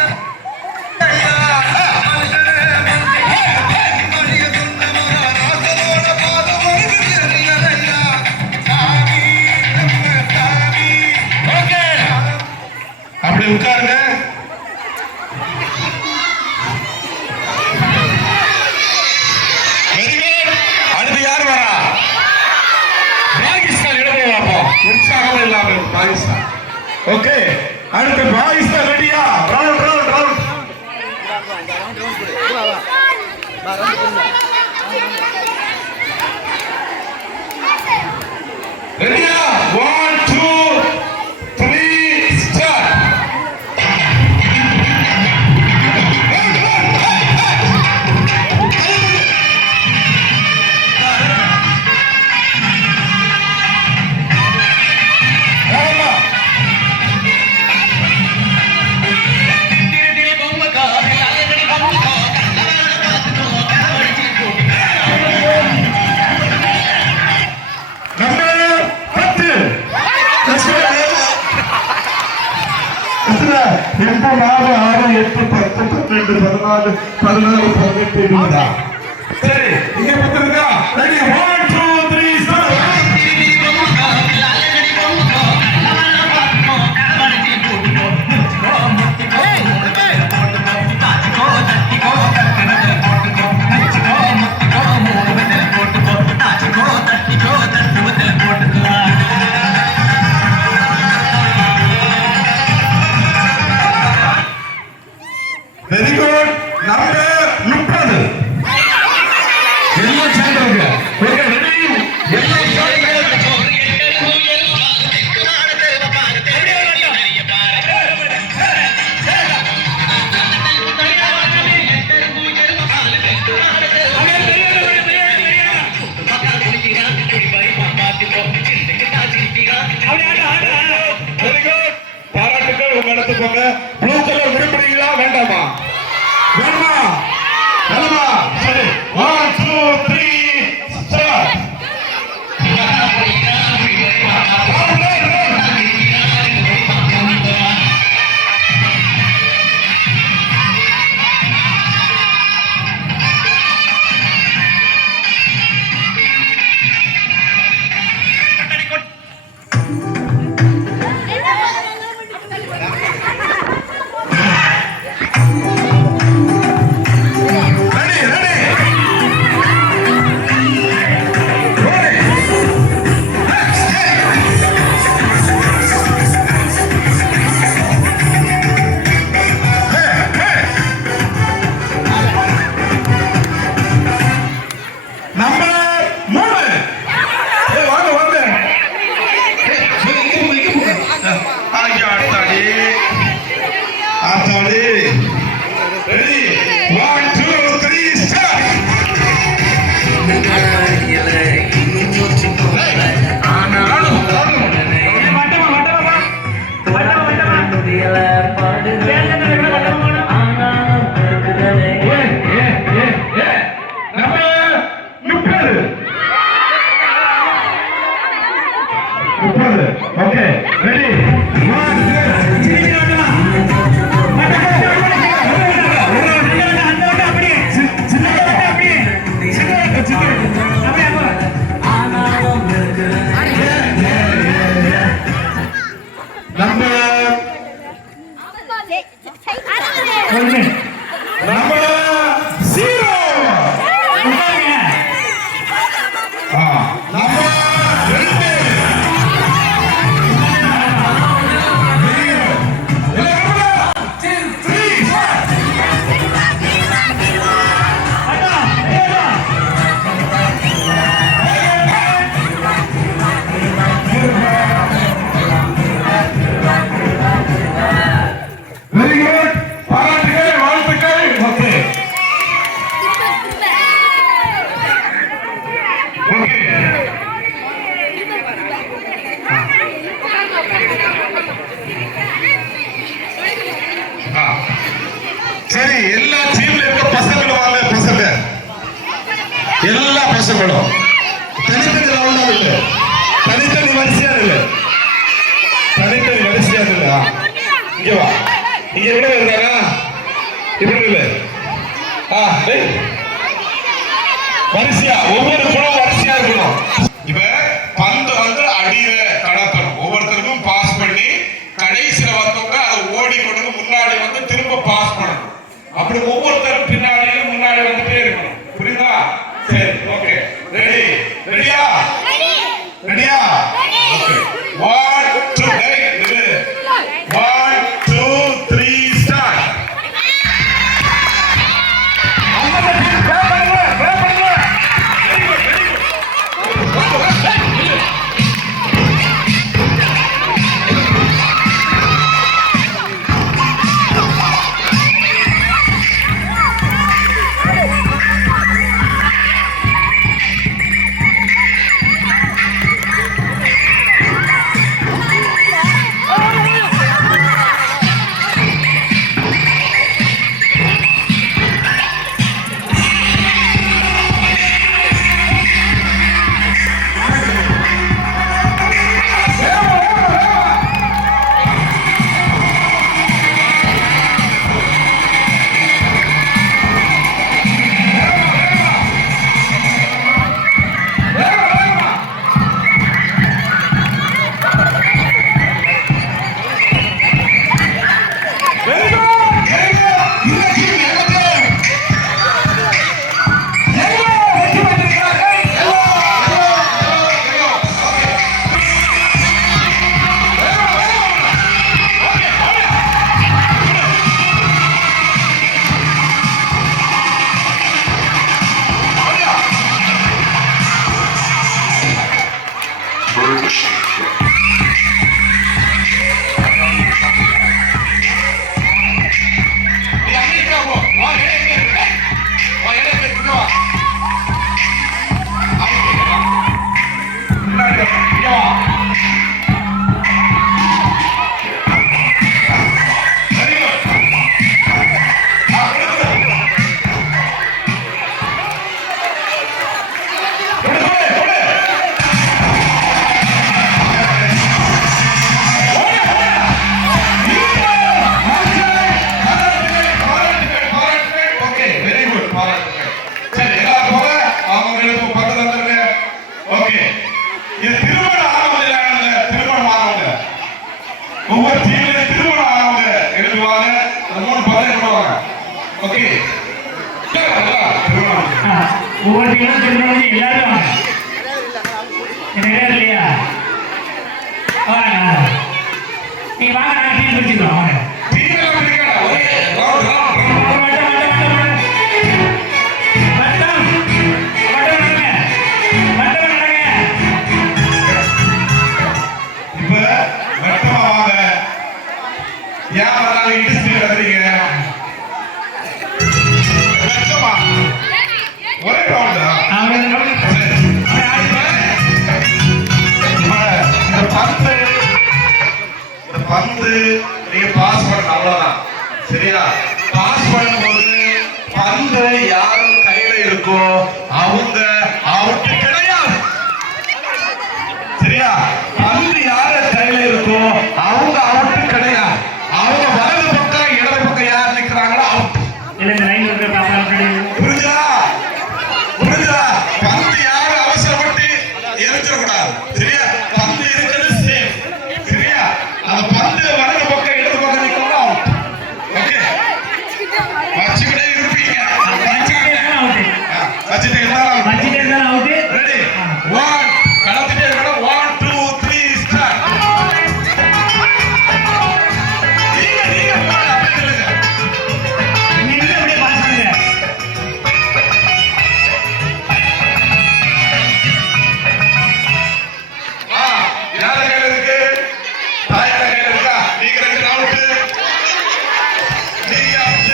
okay அப்படி உட்காருங்க வெரி குட் அடுத்து யார் வரா பாகிஸ்தான் இடத்துல பார்ப்போம் உற்சாகம் இல்லாம பாகிஸ்தான் ஓகே அடுத்து பாகிஸ்தான் ரெடியா ரவுண்ட் ரவுண்ட் ரவுண்ட் ரெடியா 1 2 3 ஸ்டார்ட் எட்டு 4 6 8 10 12 14 16 17 சரி இங்க பத்திருக்கா ready 1 2 3 start very good number 30 எல்லாம் சேர்ந்துருங்க ஓகே ரெடி எல்லாம் சேர்ந்துருங்க வெரி குட் பாராட்டுகள் உங்க இடத்துக்கு போங்க ப்ளூ கலர் விரும்புறீங்களா வேண்டாமா வேணுமா வேணுமா சரி 1 2 3 start 30. Okay ready 1 very good பாராட்டுகள் வாழ்த்துக்கள் ஓகே ஓகே சரி எல்லா டீம்ல இருக்க பசங்களும் வாங்க பசங்க எல்லா பசங்களும் தனித்தனி ரவுண்டா இல்ல தனித்தனி வரிசையா இல்ல தனித்தனி வரிசையா இல்ல இங்க வா இங்க எவ்வளவு இருந்தாரா இப்படி இல்ல வரிசையா ஒவ்வொரு குழு வரிசையா இருக்கணும் இப்ப பந்து வந்து அடியில கடத்தணும் ஒவ்வொருத்தருக்கும் பாஸ் பண்ணி கடைசியில வந்தவங்க அதை ஓடி கொண்டு முன்னாடி வந்து திரும்ப பாஸ் பண்ணணும் அப்படி ஒவ்வொருத்தரும் பின்னாடியும் முன்னாடி வந்துட்டே இருக்கணும் புரியுதா சரி ஓகே ரெடி ரெடியா ரெடியா ஓகே 1 2 1 2 3 ஸ்டார்ட் ஒவ்வொரு டீம்ல திருமணம் ஆனவங்க எழுதுவாங்க மூணு பதவி பண்ணுவாங்க ஓகே ஒவ்வொரு டீமும் திருமணம் எல்லாரும் வாங்க எனக்கு இல்லையா வாங்க நீங்க வாங்க நான் டீம் பிடிச்சிக்கிறோம் வாங்க பந்து நீங்க பாஸ் பண்ண அவ்வளவுதான் சரியா பாஸ் பண்ணும்போது பந்து யாரு கையில இருக்கோ அவங்க அவுட் கிடையாது சரியா பந்து வரக்கூடாது. சரியா? பந்து இருக்கிறது சேஃப். சரியா? அந்த பந்து வலது பக்கம் இடது பக்கம் நிக்கணும் அவுட். ஓகே. வச்சுக்கிட்டே இருப்பீங்க. வச்சுட்டே இருந்தாலும் அவுட். ரெடி? 1 கடத்திட்டே இருக்கணும். 1 2 3 ஸ்டார்ட். நீங்க போடா அப்படியே யார கையில இருக்கு? தாயோட கையில இருக்கா? நீங்க 2 அவுட். நீங்க அவுட்.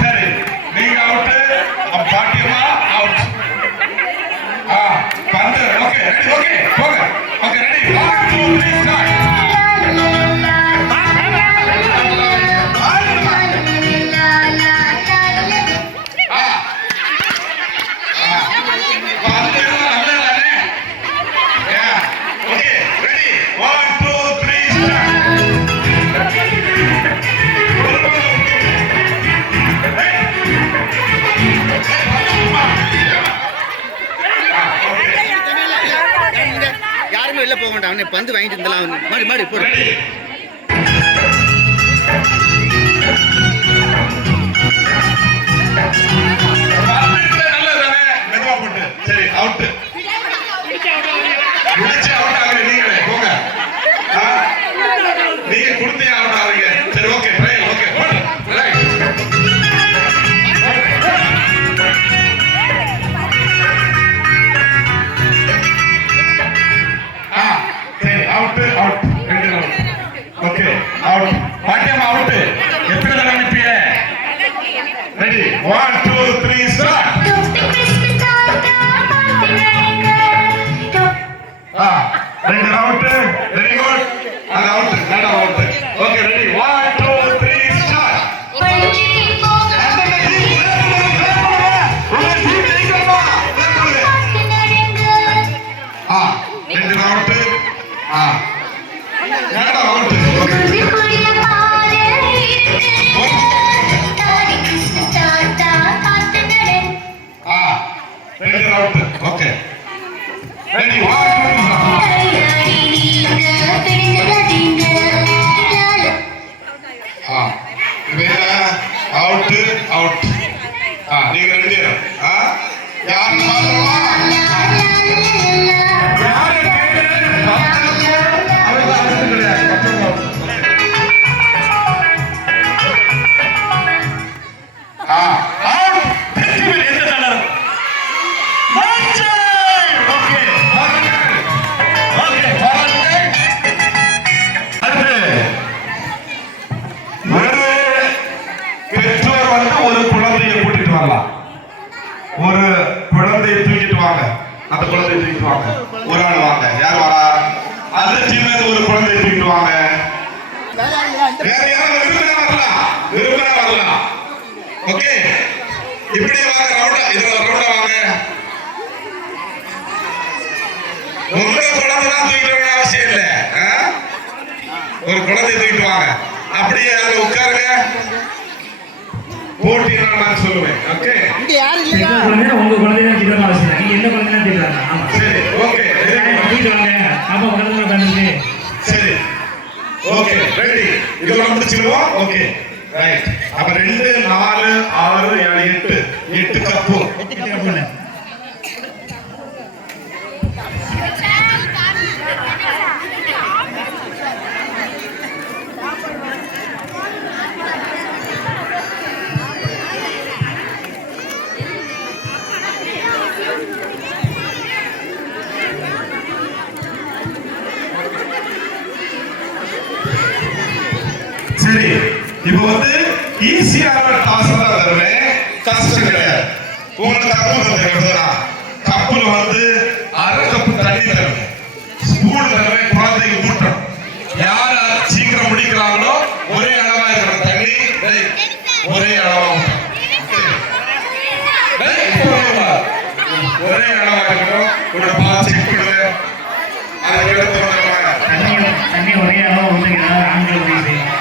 சரி, நீங்க அவுட். பாட்டியம்மா அவுட். பந்து ஓகே. ரெடி? ஓகே, போங்க. Okay, ready? 1 2 3 ஸ்டார்ட். யாருமே வெளில போக மாட்டான். அவனே பந்து வாங்கிட்டு இருந்தாலும் மாடி மாடி போடு. சரி, அவுட். முடிச்சு அவுட் ஆகுற நீங்களே போங்க. நீங்க கொடுத்தே அவுட் ஆகுறீங்க. சரி, ஓகே, ரைட். ஓகே, போடு. ரைட். சரி, out. Out. 2 out. Okay, out. பாட்டியம்மா அவுட். எத்தனை தடவை அனுப்பிய? Ready? 1 2 3 start. 2 out. Very good. அது அவுட். நட அவுட். Okay, ready? 1 2 3 ஸ்டார்ட். ரெண்டு அவுட். நட out. Okay. 2 out. Okay, ready? 1 2 out. Out. நீங்க 2 யாரு பாத்துருவா? ஒரு குழந்தையை தூக்கிட்டு வாங்க. அந்த குழந்தையை தூக்கிட்டு வாங்க. ஒரு ஆள் வாங்க. யார் வரா? அந்த டீம்ல ஒரு குழந்தையை தூக்கிட்டு வாங்க. வேற யாரும் விரும்பினா வரலாம். ஓகே, இப்படி வாங்க. ரவுண்டா இதுல ரவுண்டா வாங்க. உங்க குழந்தை தான் தூக்கிட்டு வர அவசியம் இல்லை. ஒரு குழந்தையை தூக்கிட்டு வாங்க. அப்படியே அங்க உட்காருங்க. போட்டி நான் சொல்லுவேன். ஓகே, இங்க யாரு இல்லையா? உங்க குழந்தைய தான் தீவிரமா அவசியம். நீங்க எந்த குழந்தையா தீவிரம்? ஆமா, சரி, ஓகே. தூக்கிட்டு வாங்க. அப்பா பக்கத்துல உட்காந்துட்டு. சரி, ஓகே, ரெடி? இதெல்லாம் முடிச்சிடுவோம். Okay, right. அப்ப 2 4 6 7 8 கப்பு. சரி, இப்போ வந்து ஈஸியான டாஸ் தான் தருவேன். கஷ்டம் கிடையாது. உங்களுக்கு கப்பு தருவேன். கப்புல வந்து 1/2 கப்பு தண்ணி தண்ணி தரும், ஸ்பூன் தருவேன், குழந்தைக்கு ஊட்டும். யார் சீக்கிரம் முடிக்கிறாங்களோ ஒரே அளவா இருக்கிற தண்ணி ஒரே அளவா ஊட்டும். ஒரே அளவா இருக்கணும். ஒரு பால் செக் கொடுங்க. அதுக்கு எடுத்து தண்ணி ஒரே அளவு ஊற்றுங்க. ஆண்கள் உதவி செய்யும்.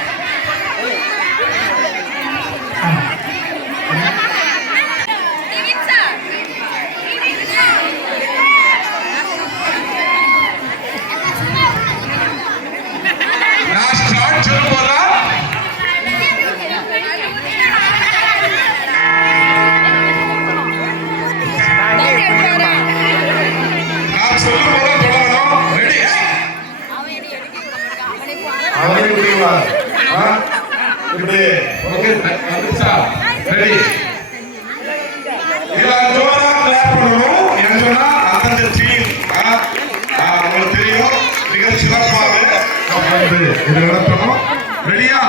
நான் ஸ்டார்ட் சொல்லும் போதா நான் சொல்லும் போதா தொடங்கணும். ரெடி? அவரே முடியுமா? இப்படி ஓகே வந்துச்சா? ரெடி? இதெல்லாம் ஜோரா கிளாப் பண்ணணும். என்ன சொன்னா அந்த டீம் உங்களுக்கு தெரியும், மிக சிறப்பாக இது நடத்தணும். ரெடியா?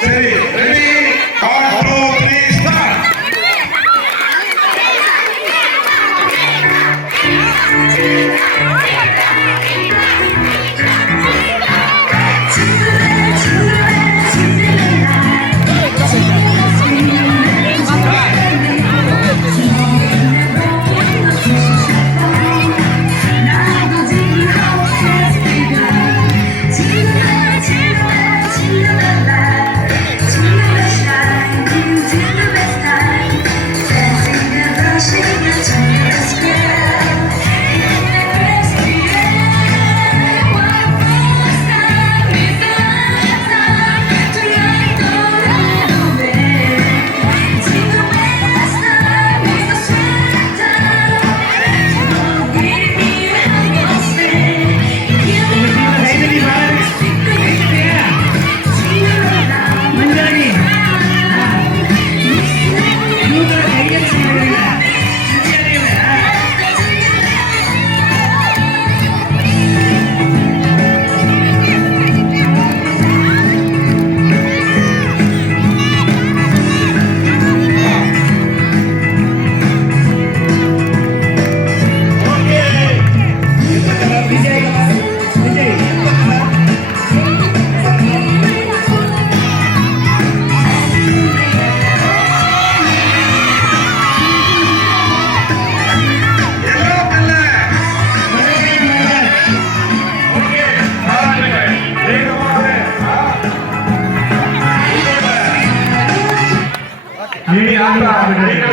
சரி, ரெடி? 1 2 3 ஸ்டார்ட்.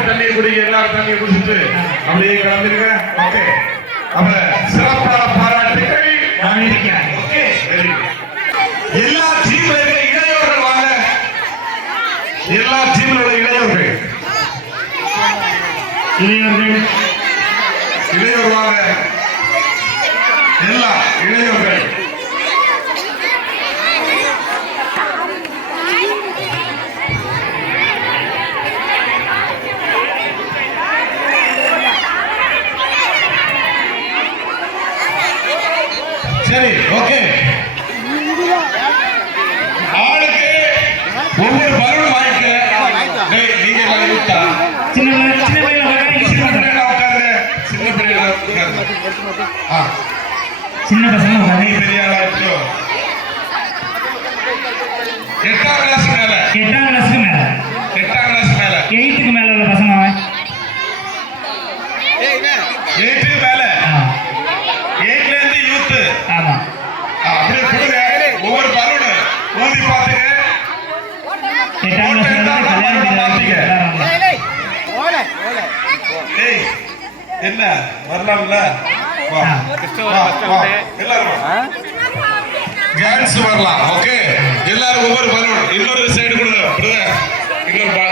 தண்ணி குடிங்க, எல்லாரும் தண்ணி குடிச்சிட்டு அப்படியே கிளம்பிருங்க. ஓகே, அப்ப சிறப்பான பாராட்டுகள். ஓகே, எல்லா டீம்ல இருக்க இளையோர்கள் வாங்க. எல்லா டீம்ல இளையோர்கள் இளையோர் வாங்க. எல்லா இளையோர்கள் சரி. ஓகே, ஆளுக்கு ஒவ்வொரு பருவம் வாங்கிக்க. நீங்க சின்ன பசங்க பெரிய ஆளாச்சு. 8ஆம் கிளாஸ் மேல 8ஆம் கிளாஸ் மேல 8க்கு மேல உள்ள பசங்க 8க்கு மேல 8ல இருந்து யூத். ஆமா, அப்படியே கொடுங்க. ஒவ்வொரு பருவம் ஊதி பாத்துங்க. 8ஆம் ஏய், என்ன வரலாம்ல? எல்லாரும் டான்ஸ் வரலாம். ஓகே, எல்லாரும் ஒவ்வொரு பலூன் இன்னொரு சைடு கொடுங்க. இன்னொரு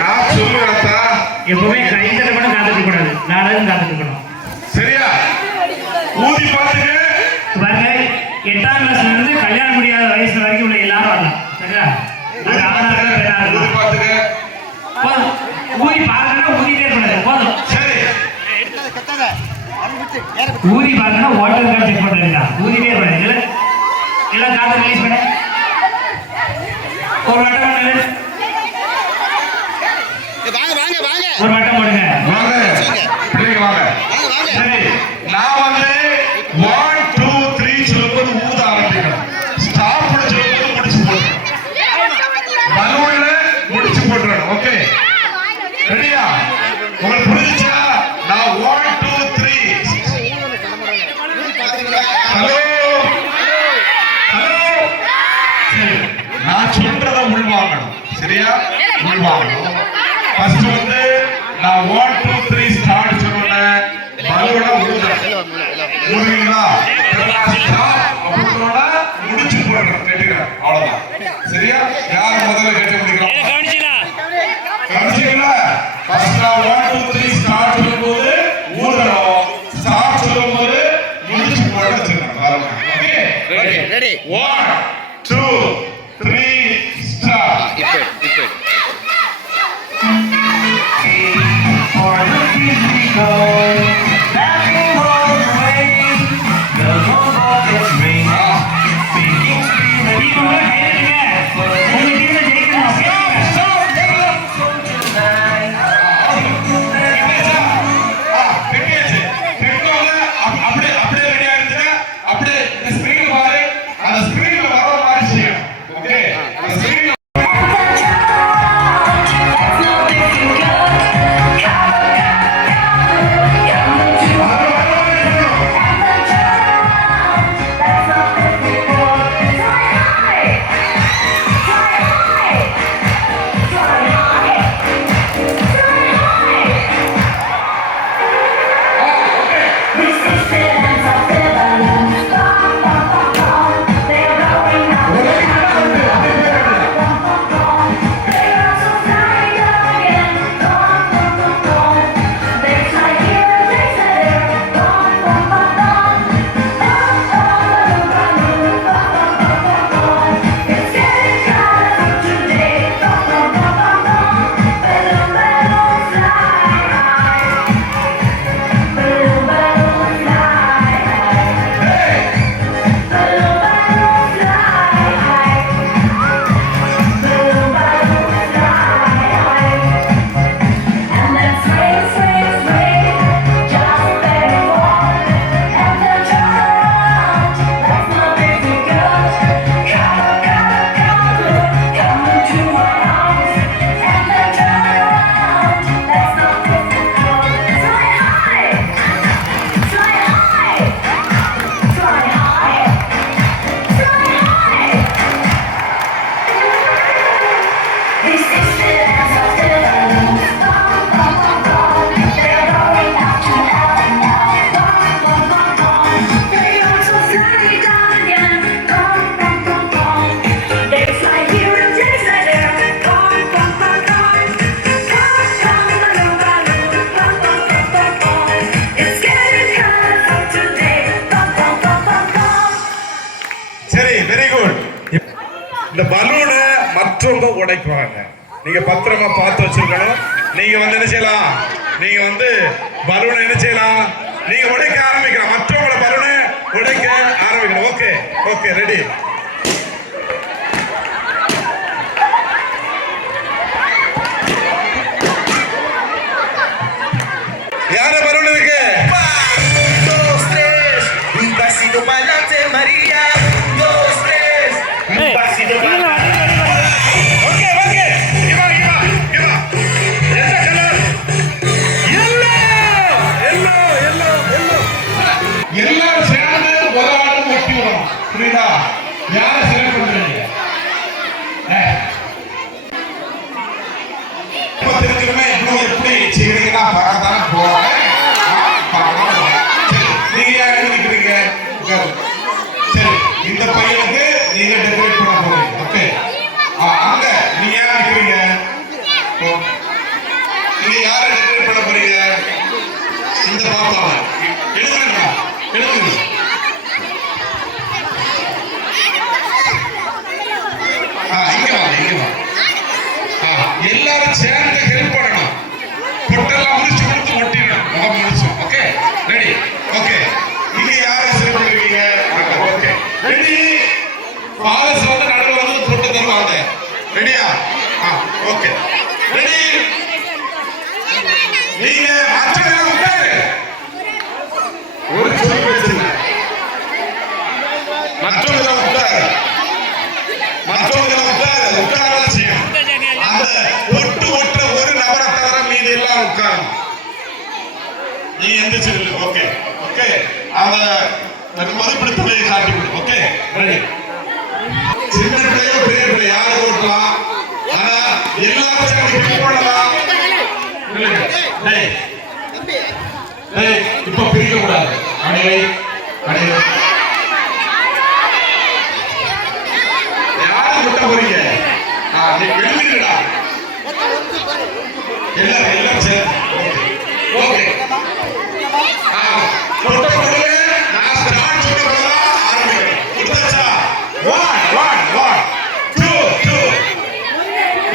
நான் சொல்லுவேன், எப்பவுமே கைத்தட்ட கூட காத்துக்க கூடாது, நாடகம் காத்துக்க கூடாது. சரியா? ஊதி பாத்துங்க. பாருங்க, 8ஆம் கிளாஸ்ல இருந்து கல்யாணம் முடியாத வயசு வரைக்கும் உள்ள எல்லாரும் வரலாம். சரியா? ஊதி பாத்துங்க. ஊதி பாருங்கன்னா ஊதிட்டே கூடாது. போதும். சரி, ஊதி பார்க்கணும் ஓட்டர் கார்டு செக் பண்றீங்களா ஊதிவே பண்ணல எல்லாம் காதை ரிலீஸ் பண்ண ஒரு வட்டம் பண்ணுங்க வாங்க வாங்க வாங்க ஒரு வட்டம் போடுங்க வாங்க பிள்ளைங்க வாங்க வாங்க வாங்க சரி நான் வந்து 1 2 3 சொல்லும்போது ஊத ஆரம்பிக்கணும் ஸ்டாப் சொல்லும்போது முடிச்சு போடணும் பலூன்ல முடிச்சு போட்டுறணும் ஓகே ரெடியா உங்களுக்கு புரிஞ்சுச்சா நான் 1 2 3 ஹலோ ஹலோ சரி நான் சொல்றத உள்வாங்கணும் சரியா உள்வாங்கணும் ஃபர்ஸ்ட் வந்து நான் 1 2 3 ஸ்டார்ட் சொன்னேன் பலூன ஊதுறேன் ஊதுவீங்களா அப்படின்னா முடிச்சு போடுறேன் கேட்டுக்கிறேன் அவ்வளவுதான் சரியா யார் முதல்ல கேட்டு முடிக்கிறோம் கவனிச்சீங்களா ஃபர்ஸ்ட் நான் 1 2 3 ஸ்டார்ட் சொல்லும்போது ஊதுறோம் ஸ்டார்ட் சொல்லும்போது முடிச்சு போட வச்சிருக்கேன் பாருங்க ஓகே ரெடி 1 2 3 ஸ்டார்ட் இப்போ இந்த பலூனை மற்றவங்க உடைக்குவாங்க நீங்க பத்திரமா பார்த்து வச்சிருக்கணும் நீங்க வந்து என்ன செய்யலாம் நீங்க வந்து பலூனை என்ன செய்யலாம் நீங்க உடைக்க ஆரம்பிக்கலாம் மற்றவங்கள பலூனை உடைக்க ஆரம்பிக்கணும் ஓகே ஓகே ரெடி யார பலூன் இருக்கு María, 2, 3, un pasito para okay okay இவா இவா இவா என்ன கலர் yellow எல்லாரும் சேர்ந்து ஒரு ஆளு வெட்டி விடணும் புரியுதா யார செலக்ட் பண்றீங்க இப்போ தெரிஞ்சுக்கணும் இன்னும் எப்படி செய்வீங்கன்னா பரதான போவாங்க நீங்க யார் நினைக்கிறீங்க சரி இந்த பையனுக்கு நீங்க டெக்கரேட் பண்ண போறீங்க ஓகே அங்க நீங்க யார் நிக்கிறீங்க நீங்க யாரை டெக்கரேட் பண்ண போறீங்க இந்த பாப்பாவை எழுதுங்க எழுதுங்க எந்திரிச்சு நில்லு. ஓகே ஓகே அத மதிப்பிடுத்தலை காட்டி விடு. Okay ready. சின்ன பிள்ளையோ பெரிய பிள்ளை யாரை ஓட்டலாம், ஆனா எல்லாரும் சேர்ந்து பண்ணலாம். இப்ப பிரிக்க கூடாது. அடையை அடையை யாரு விட்ட போறீங்க? நீ எழுதுடா எல்லாரும் எல்லாம் சேர்ந்து. ஓகே தொட்ட கொடுங்க. நான் ஸ்டார்ட் சொல்றதா ஆரம்பிக்கிறேன். கொடுத்தாச்சா? 1 1 1 2 2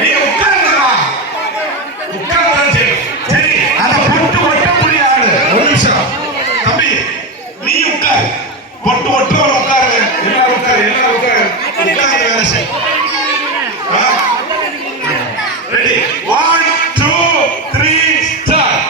நீ உட்கார்ந்தா சரி. அத பொட்டு ஒட்ட முடியாது. ஒரு நிமிஷம் தம்பி, நீ உட்கார். பொட்டு ஒட்டு உட்காருங்க. எல்லாரும் உட்காரு, எல்லாரும் உட்காரு. உட்கார்ந்து வேலை செய். Ready 1 2 3 start.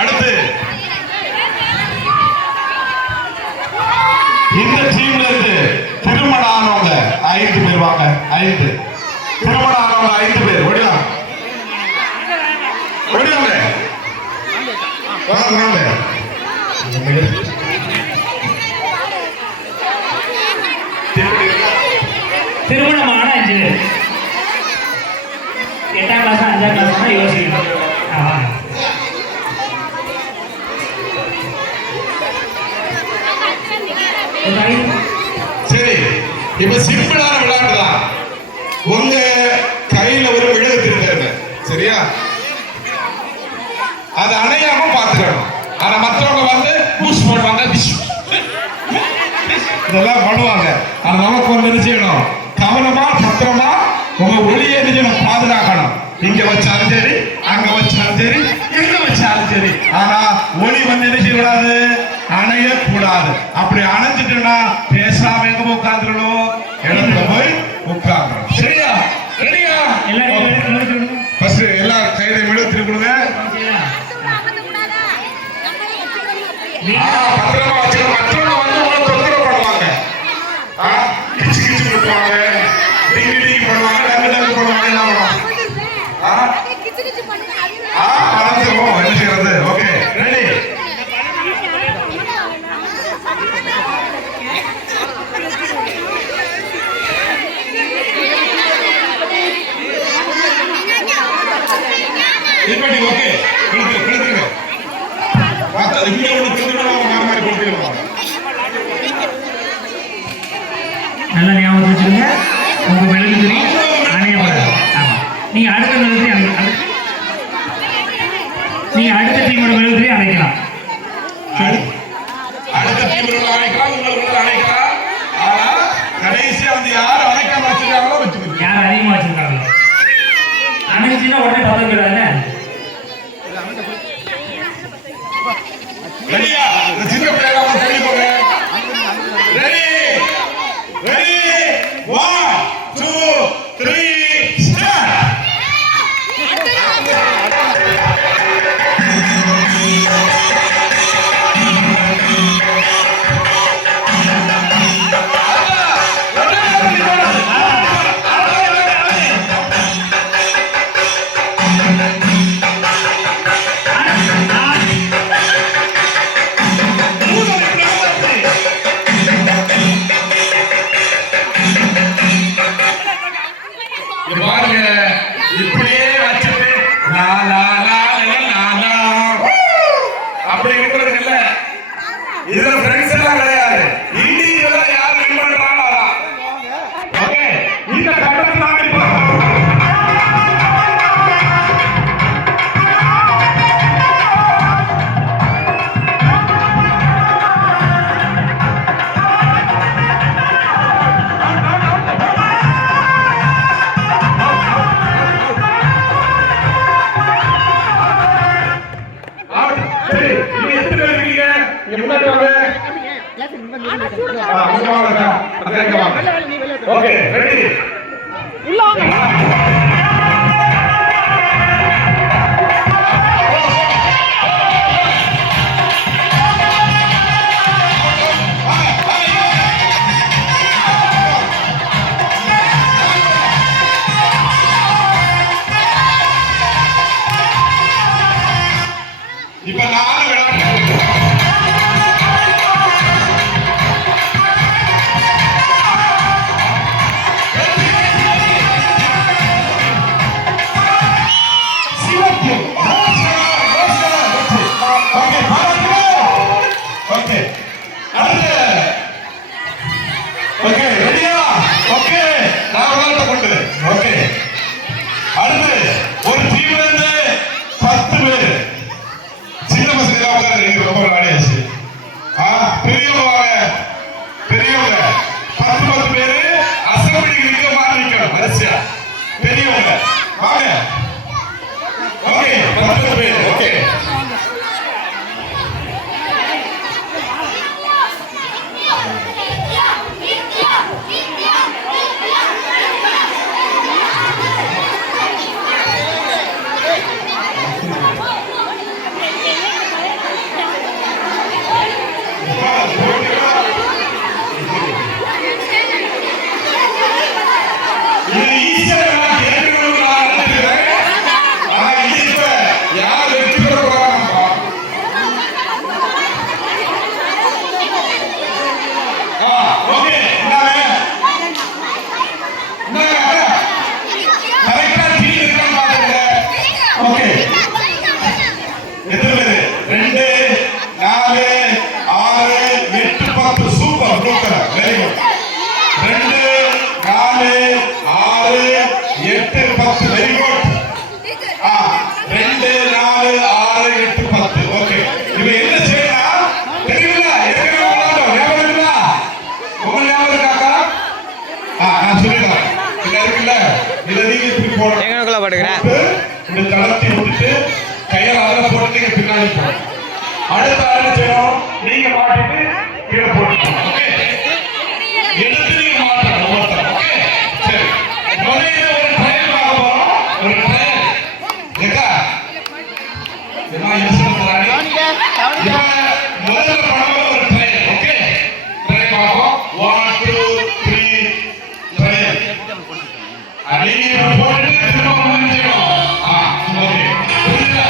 அடுத்து இந்த டீம்ல இருந்து திருமணம் ஆனவங்க 5 பேர் வாங்க. 5 திருமணம் ஆனவங்க 5 பேர் ஓடிலாம் ஓடிவாங்க. வாங்க திருமணமான 5 பேர் 8ஆம் கிளாஸ் 5ஆம் கிளாஸ் யோசிக்கணும். சரி, இப்ப சிம்பிளான விளையாட்டு தான். உங்க கையில ஒரு விழுது இருக்காரு, சரியா? அது அணையாம பாத்துக்கணும். ஆனா மற்றவங்க வந்து பூஸ் பண்ணுவாங்க, இதெல்லாம் பண்ணுவாங்க. ஆனா நமக்கு வந்து என்ன செய்யணும்? கவனமா பத்திரமா உங்க ஒளியை பாதுகாக்கணும். இங்க வச்சாலும் சரி, அங்க வச்சாலும் சரி, எங்க வச்சாலும் சரி. ஆனா ஒளி வந்து என்ன செய்யக்கூடாது? அணைய கூடாது. அப்படி அணைஞ்சிட்டுனா பேசாம எங்க உட்கார்ந்துடணும்? இடத்துல போய் உட்கார்ந்து. சரியா? ரெடியா? ஃபர்ஸ்ட் எல்லாரும் கையில விழுத்து கொடுங்க. பத்திரமா வச்சுக்கணும். மற்றவங்க வந்து உங்களை தொந்தரவு பண்ணுவாங்க, கிச்சு கிச்சு கொடுப்பாங்க, டிங்கி டிங்கி பண்ணுவாங்க, டங்கு டங்கு பண்ணுவாங்க. என்ன பண்ணுவாங்க? மறந்துடுவோம். என்ன செய்யறது? Okay ready. ஓகே கொடுத்துருங்க. இங்க ஒண்ணு கொடுத்துருங்க, மாதிரி கொடுத்துருங்க. நல்லா ஞாபகம் வச்சுருங்க. உங்க மெழுகுதிரி அணையப்படாது. நீங்க அடுத்த மெழுகுதிரி அணைக்கலாம். நீங்க அடுத்த டீமோட மெழுகுதிரி அணைக்கலாம். அடுத்த டீமோட அணைக்கலாம், உங்களுக்கு அணைக்கலாம். ஆனா கடைசியா வந்து யார் அணைக்காம வச்சிருக்காங்களோ வச்சுக்கோங்க. யார் அதிகமா வச்சிருக்காங்களோ அணைச்சுன்னா உடனே பதவிடாது. ரெடியா? அங்க வாங்க அங்க வாங்க. Okay ready. இப்ப நானும் விளையாடுறேன். சிவப்பு. ஓகே பாருங்க. ஓகே அடுத்து. ஓகே ரெடியா? ஓகே நான் விளையாட கொண்டு. ஓகே அடுத்து ஒரு டீம்ல இருந்து 10 பேர். சின்ன பசங்க நீங்க ரொம்ப விளையாடியாச்சு. பெரியவங்க பெரியவங்க 10 பேரு அசம்பிளிக்கு நிக்க மாதிரி நிக்கணும் வரிசையா. பெரியவங்க வாங்க. ஓகே 10 பேர். ஓகே இது ஈஸியா நான் கேட்கணும்னு நான் நினைக்கிறேன். ஆனா இப்ப யார் வெற்றி பெற போறாங்க? ஓகே கரெக்டா டீம் இருக்கான்னு பாருங்க. ஓகே எத்தனை பேரு? 2 4 6 8 10. Super super very good. 2 4 6 8 10 very good. 2 4 6 8 10. Okay இது என்ன செய்யலாம் தெரியல. ஏற்கனவே விளையாண்டோம். ஞாபகம் இருக்கா? உங்க ஞாபகம் இருக்காக்கா? நான் சொல்லிடுறேன். இது இருக்குல்ல இதை நீங்க இப்படி போடணும். எங்களுக்குள்ள பாடுகிறேன். இப்படி தளர்த்தி விட்டுட்டு கையால் அதில் போட்டு நீங்க பின்னாடி போடணும். அடுத்த ஆள் செய்யணும். நீங்க மாட்டிட்டு கீழே போட்டுக்கணும். ஓகே எடுத்து நீங்க மாட்டணும் ஒவ்வொருத்தரும். ஓகே சரி முதல்ல ஒரு ட்ரையல் பார்க்க போறோம். ஒரு ட்ரையல் ஏக்கா என்ன யோசிக்கிறாங்க? இப்ப முதல்ல பண்ணுற ஒரு ட்ரையல். ஓகே ட்ரையல் பார்ப்போம். 1 2 3 ட்ரையல். நீங்க போட்டுட்டு திரும்ப வந்து செய்யணும். ஓகே புரியுதா?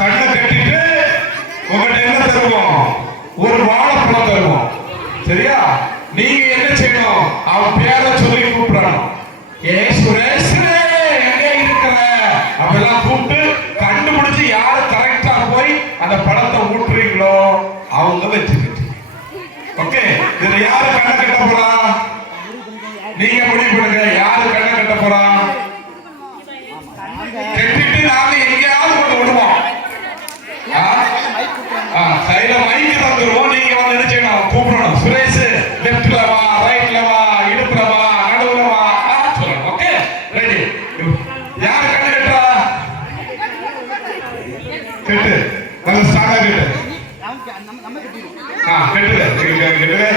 கண்ணை கட்டிட்டு உங்கள்கிட்ட என்ன தருவோம்? ஒரு வாழைப்பழம் தருவோம். சரியா? நீங்க என்ன செய்யணும்? அவன் பேரை சொல்லி கூப்பிடணும். ஏ சுரேஷ் எங்க இருக்கிற அப்பெல்லாம் கூப்பிட்டு கண்டுபிடிச்சு யாரு கரெக்டா போய் அந்த பழத்தை ஊட்டுறீங்களோ அவங்க வெற்றி பெற்று. ஓகே இதுல யாரு கண்ணை கட்ட போறா? நீங்க முடிவு பண்ணுங்க. யாரு கண்ணை கட்ட போறா? கட்டிட்டு நாங்க எங்கேயாவது கொண்டு விடுவோம். கையில மைக்கு தந்துருவோம். நீங்க வந்து என்ன செய்யணும்? கூப்பிடணும். சுரேஷ் லெப்ட்ல வா, ரைட்ல வா, இடுப்புல வா, நடுவுல வா சொல்லணும். Okay ready? யாரு கண்ணு கட்டுறா? கட்டு நல்ல ஸ்ட்ராங்கா கட்டு. கட்டுது கட்டுது.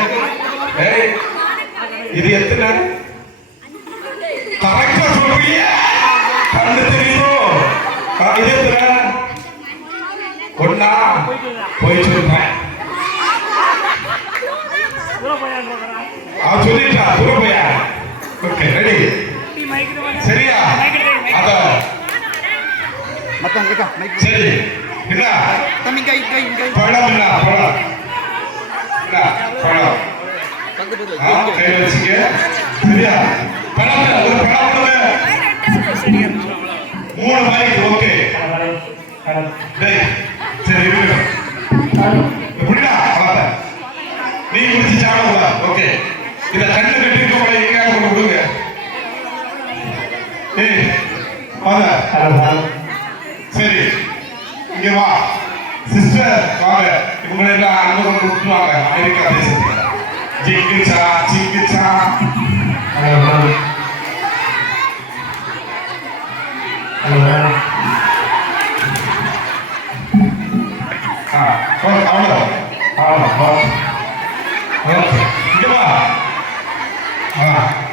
எத்தனை கரெக்டா சொல்றீங்க கண்ணு தெரியுதோ இது எத்தனை ஒண்ணா போய் சொல்றேன் அவன் சொல்லிட்டா தூர போயா ஓகே ரெடி சரியா அத மத்தவங்க இருக்கா மைக் சரி என்ன தம்பி இங்க பழம் என்ன பழம் என்ன பழம் பங்கு போடு கை வச்சுக்க சரியா பழம் ஒரு பழம் கொடுங்க 3 மைக் ஓகே டேய் சரி இருக்கு புரியல பழம் நீ முடிச்சு சாப்பிடல ஓகே இத கண்ணு கட்டி இருக்க கூட எங்க கொண்டு விடுங்க ஏய் வாங்க சரி இங்க வா சிஸ்டர் வாங்க இவங்க எல்லாம் அங்க கொண்டு விட்டுவாங்க அமெரிக்கா தேசத்துல ஜிங்கிச்சா ஜிங்கிச்சா இங்க வா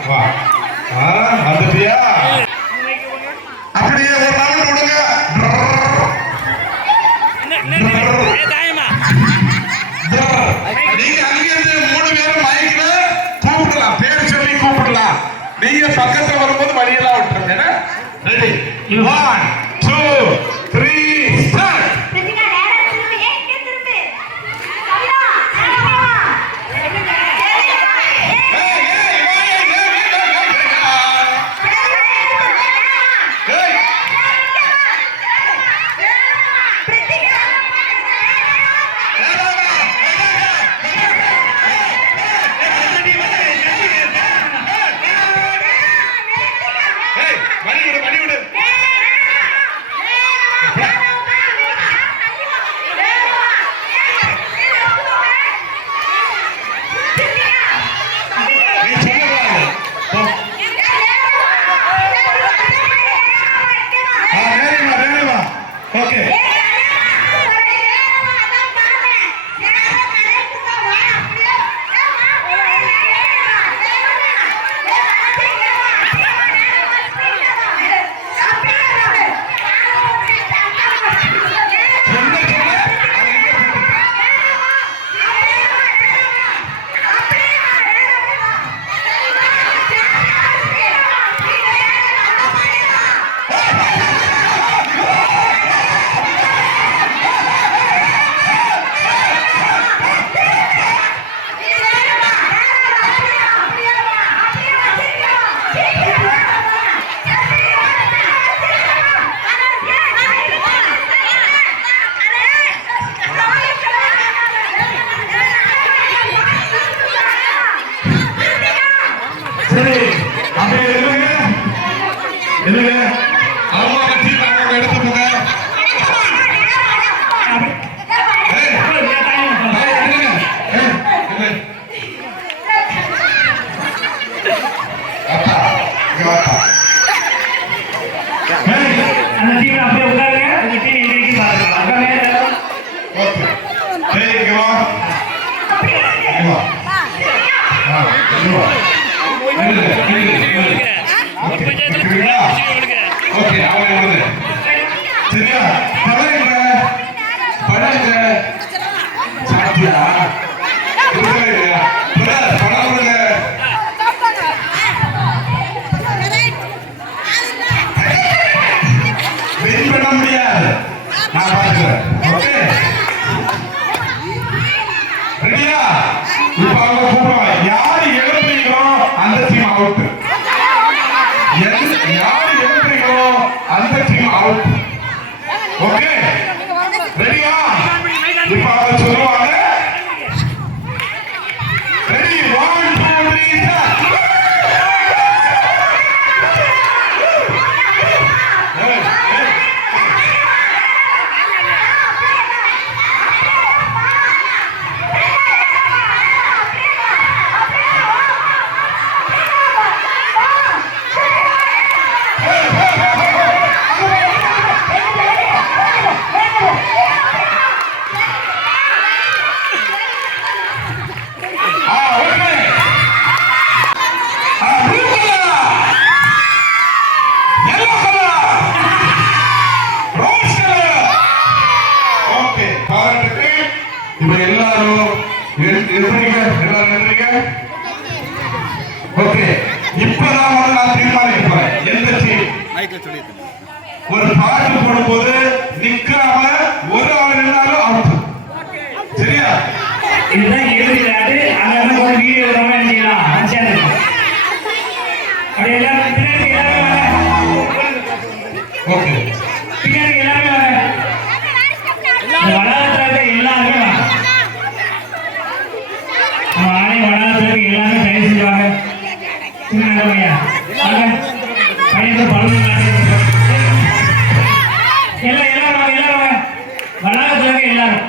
வா வந்துட்டியா அப்படியே ஒரு நாள் விடுங்க நீங்க அங்கிருந்து 3 பேரும் மைக்ல கூப்பிடலாம் பேர் சொல்லி கூப்பிடலாம் நீங்க பக்கத்துல வரும்போது வழியெல்லாம் விட்டுருங்க ரெடி 1 2 3 ஸ்டார்ட் ஓகே சரி அப்படியே இல்லைங்க அவங்க கட்சி நாங்க எடுத்து போங்க அந்த டீம் அப்படியே உட்காருங்க உங்க டீம் இன்னைக்கு பாருங்க அங்க மேல ஓகே சரி இங்க வா இங்க வா இங்க வா ஓகே, இப்பதான் வந்து நான் தீர்மானிக்க போறேன். எந்த டீம் மைக்ல சொல்லிட்டு ஒரு பாட்டு போடும்போது நிக்காம ஒரு ஆள் நின்னாலும் அவுட். சரியா? இதுதான் இறுதி விளையாட்டு. அங்க ஒரு வீடியோ நம்ம என்ன செய்யலாம், அஞ்சாது அப்படியே எல்லாரும் பின்னாடி எல்லாரும் வாங்க. ஓகே, பின்னாடி எல்லாரும் வாங்க. இந்த வளாகத்துல இருக்க எல்லாருமே வாங்க. நம்ம ஆணை வளாகத்துல இருக்க எல்லாருமே தயவு செஞ்சு வாங்க. சின்ன பையா வாங்க. பையனுக்கு பலூன் எல்லாரும் வாங்க, எல்லாரும் வாங்க. வளாகத்துல இருக்க எல்லாரும்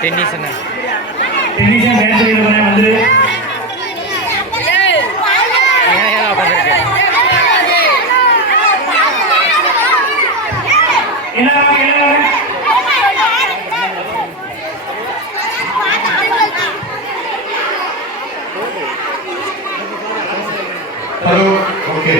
டென்னிஸ் என்ன டென்னிஸா டான்ஸ் பண்ண வந்து hello. Okay,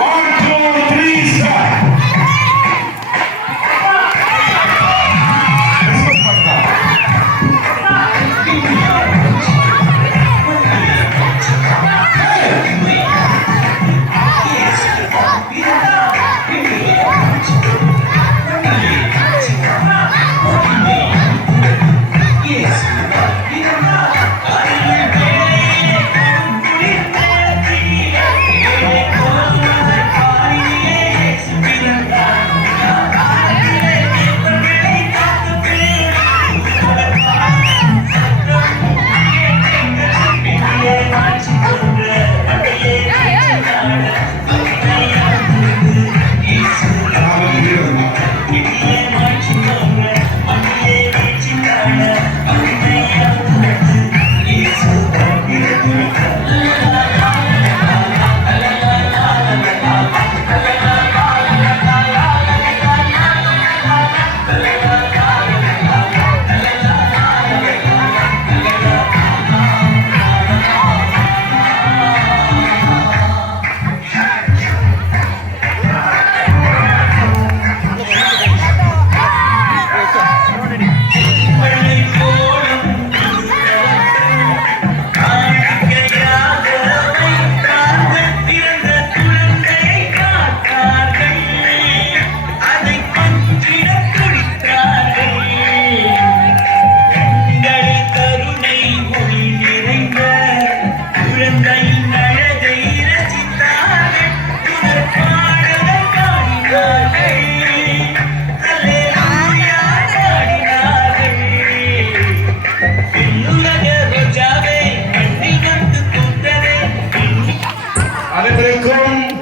one, two, three, start.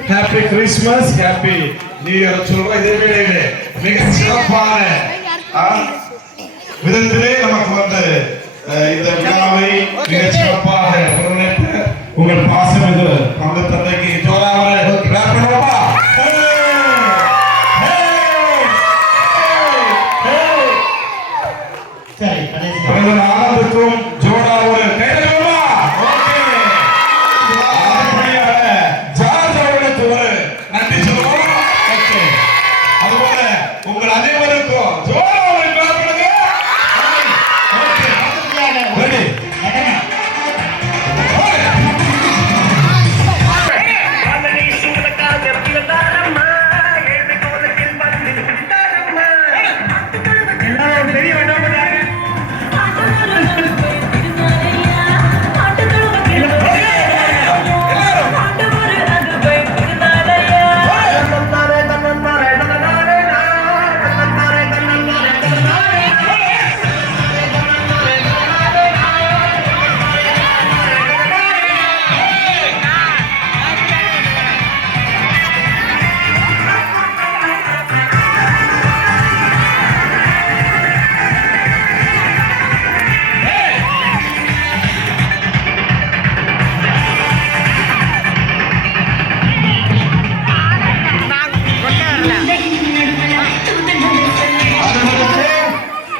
Happy Christmas, happy new year சொல்றோம். இதே வேளையிலே மிக சிறப்பான விதத்திலே நமக்கு வந்து இந்த விழாவை மிக சிறப்பாக ஒருங்கிணைத்து உங்கள் பாசம் இது பங்கு தந்தைக்கு ஜோராவரை கிளாப் பண்ணுவோமா? சரி, கடைசி ஆனந்துக்கும் ஜோராவரை கைதட்டுவோமா? ஓகே, ஜார்ஜ் அவர்களுக்கு ஒரு நன்றி சொல்லுவோம். ஓகே, அதுபோல உங்கள் அனைவருக்கும் ஜோராவரை கிளாப் பண்ணுங்க. Okay, ready.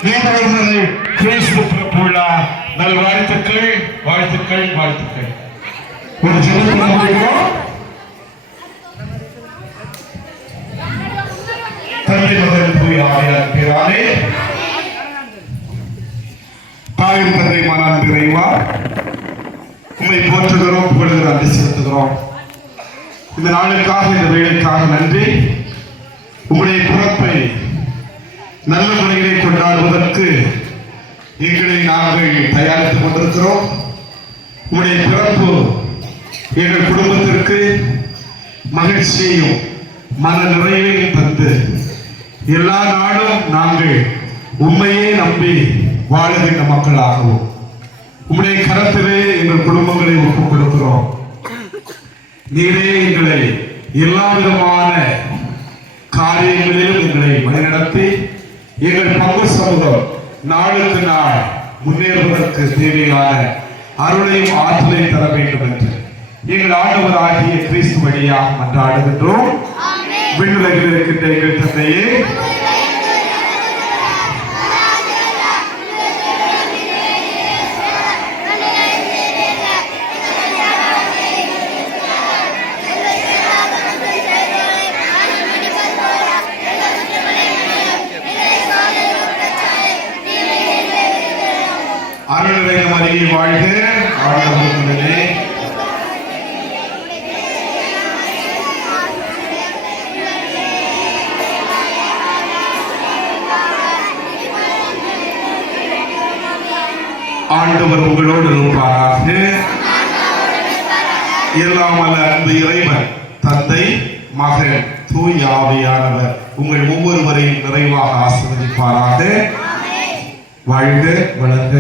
இன்றைய கிறிஸ்து பிறப்பு விழா நல்வாழ்த்துக்கள், வாழ்த்துக்கள், வாழ்த்துக்கள். ஒரு ஜெபம் பண்ண முடியுமா? தந்தை மகன் தூய ஆவியார் பேராலே தாயின் தந்தை மகன் இறைவா உம்மை போற்றுகிறோம், புகழுகிறோம், அன்பு செலுத்துகிறோம். இந்த நாளுக்காக, இந்த வேலைக்காக நன்றி. உங்களுடைய பிறப்பை நல்ல முறையிலே கொண்டாடுவதற்கு எங்களை நாங்கள் தயாரித்துக் கொண்டிருக்கிறோம். உங்களுடைய பிறப்பு எங்கள் குடும்பத்திற்கு மகிழ்ச்சியையும் மன நிறைவையும் தந்து எல்லா நாளும் நாங்கள் உண்மையே நம்பி வாழுகின்ற மக்களாகவும் உம்முடைய கரத்திலே எங்கள் குடும்பங்களை ஒப்புக் கொடுக்கிறோம். நீரே எங்களை எல்லா விதமான காரியங்களிலும் எங்களை வழிநடத்தி எங்கள் பங்கு சமூகம் நாளுக்கு நாள் முன்னேறுவதற்கு தேவையான அருளையும் ஆற்றலையும் தர வேண்டும் என்று எங்கள் ஆண்டவர் ஆகிய கிறிஸ்து வழியாக மன்றாடுகின்றோம். விண்ணுலகில் இருக்கின்ற எங்கள் தந்தையே, அருள் நிறைந்த மரியே வாழ்க, ஆண்டவர் உடனே ஆண்டவர் உங்களோடு இருப்பாராக. எல்லாம் வல்ல அன்பு இறைவன் தந்தை, மகன், தூய ஆவியானவர் உங்கள் ஒவ்வொருவரையும் நிறைவாக ஆசீர்வதிப்பாராக. வாழ்க, வளர்க.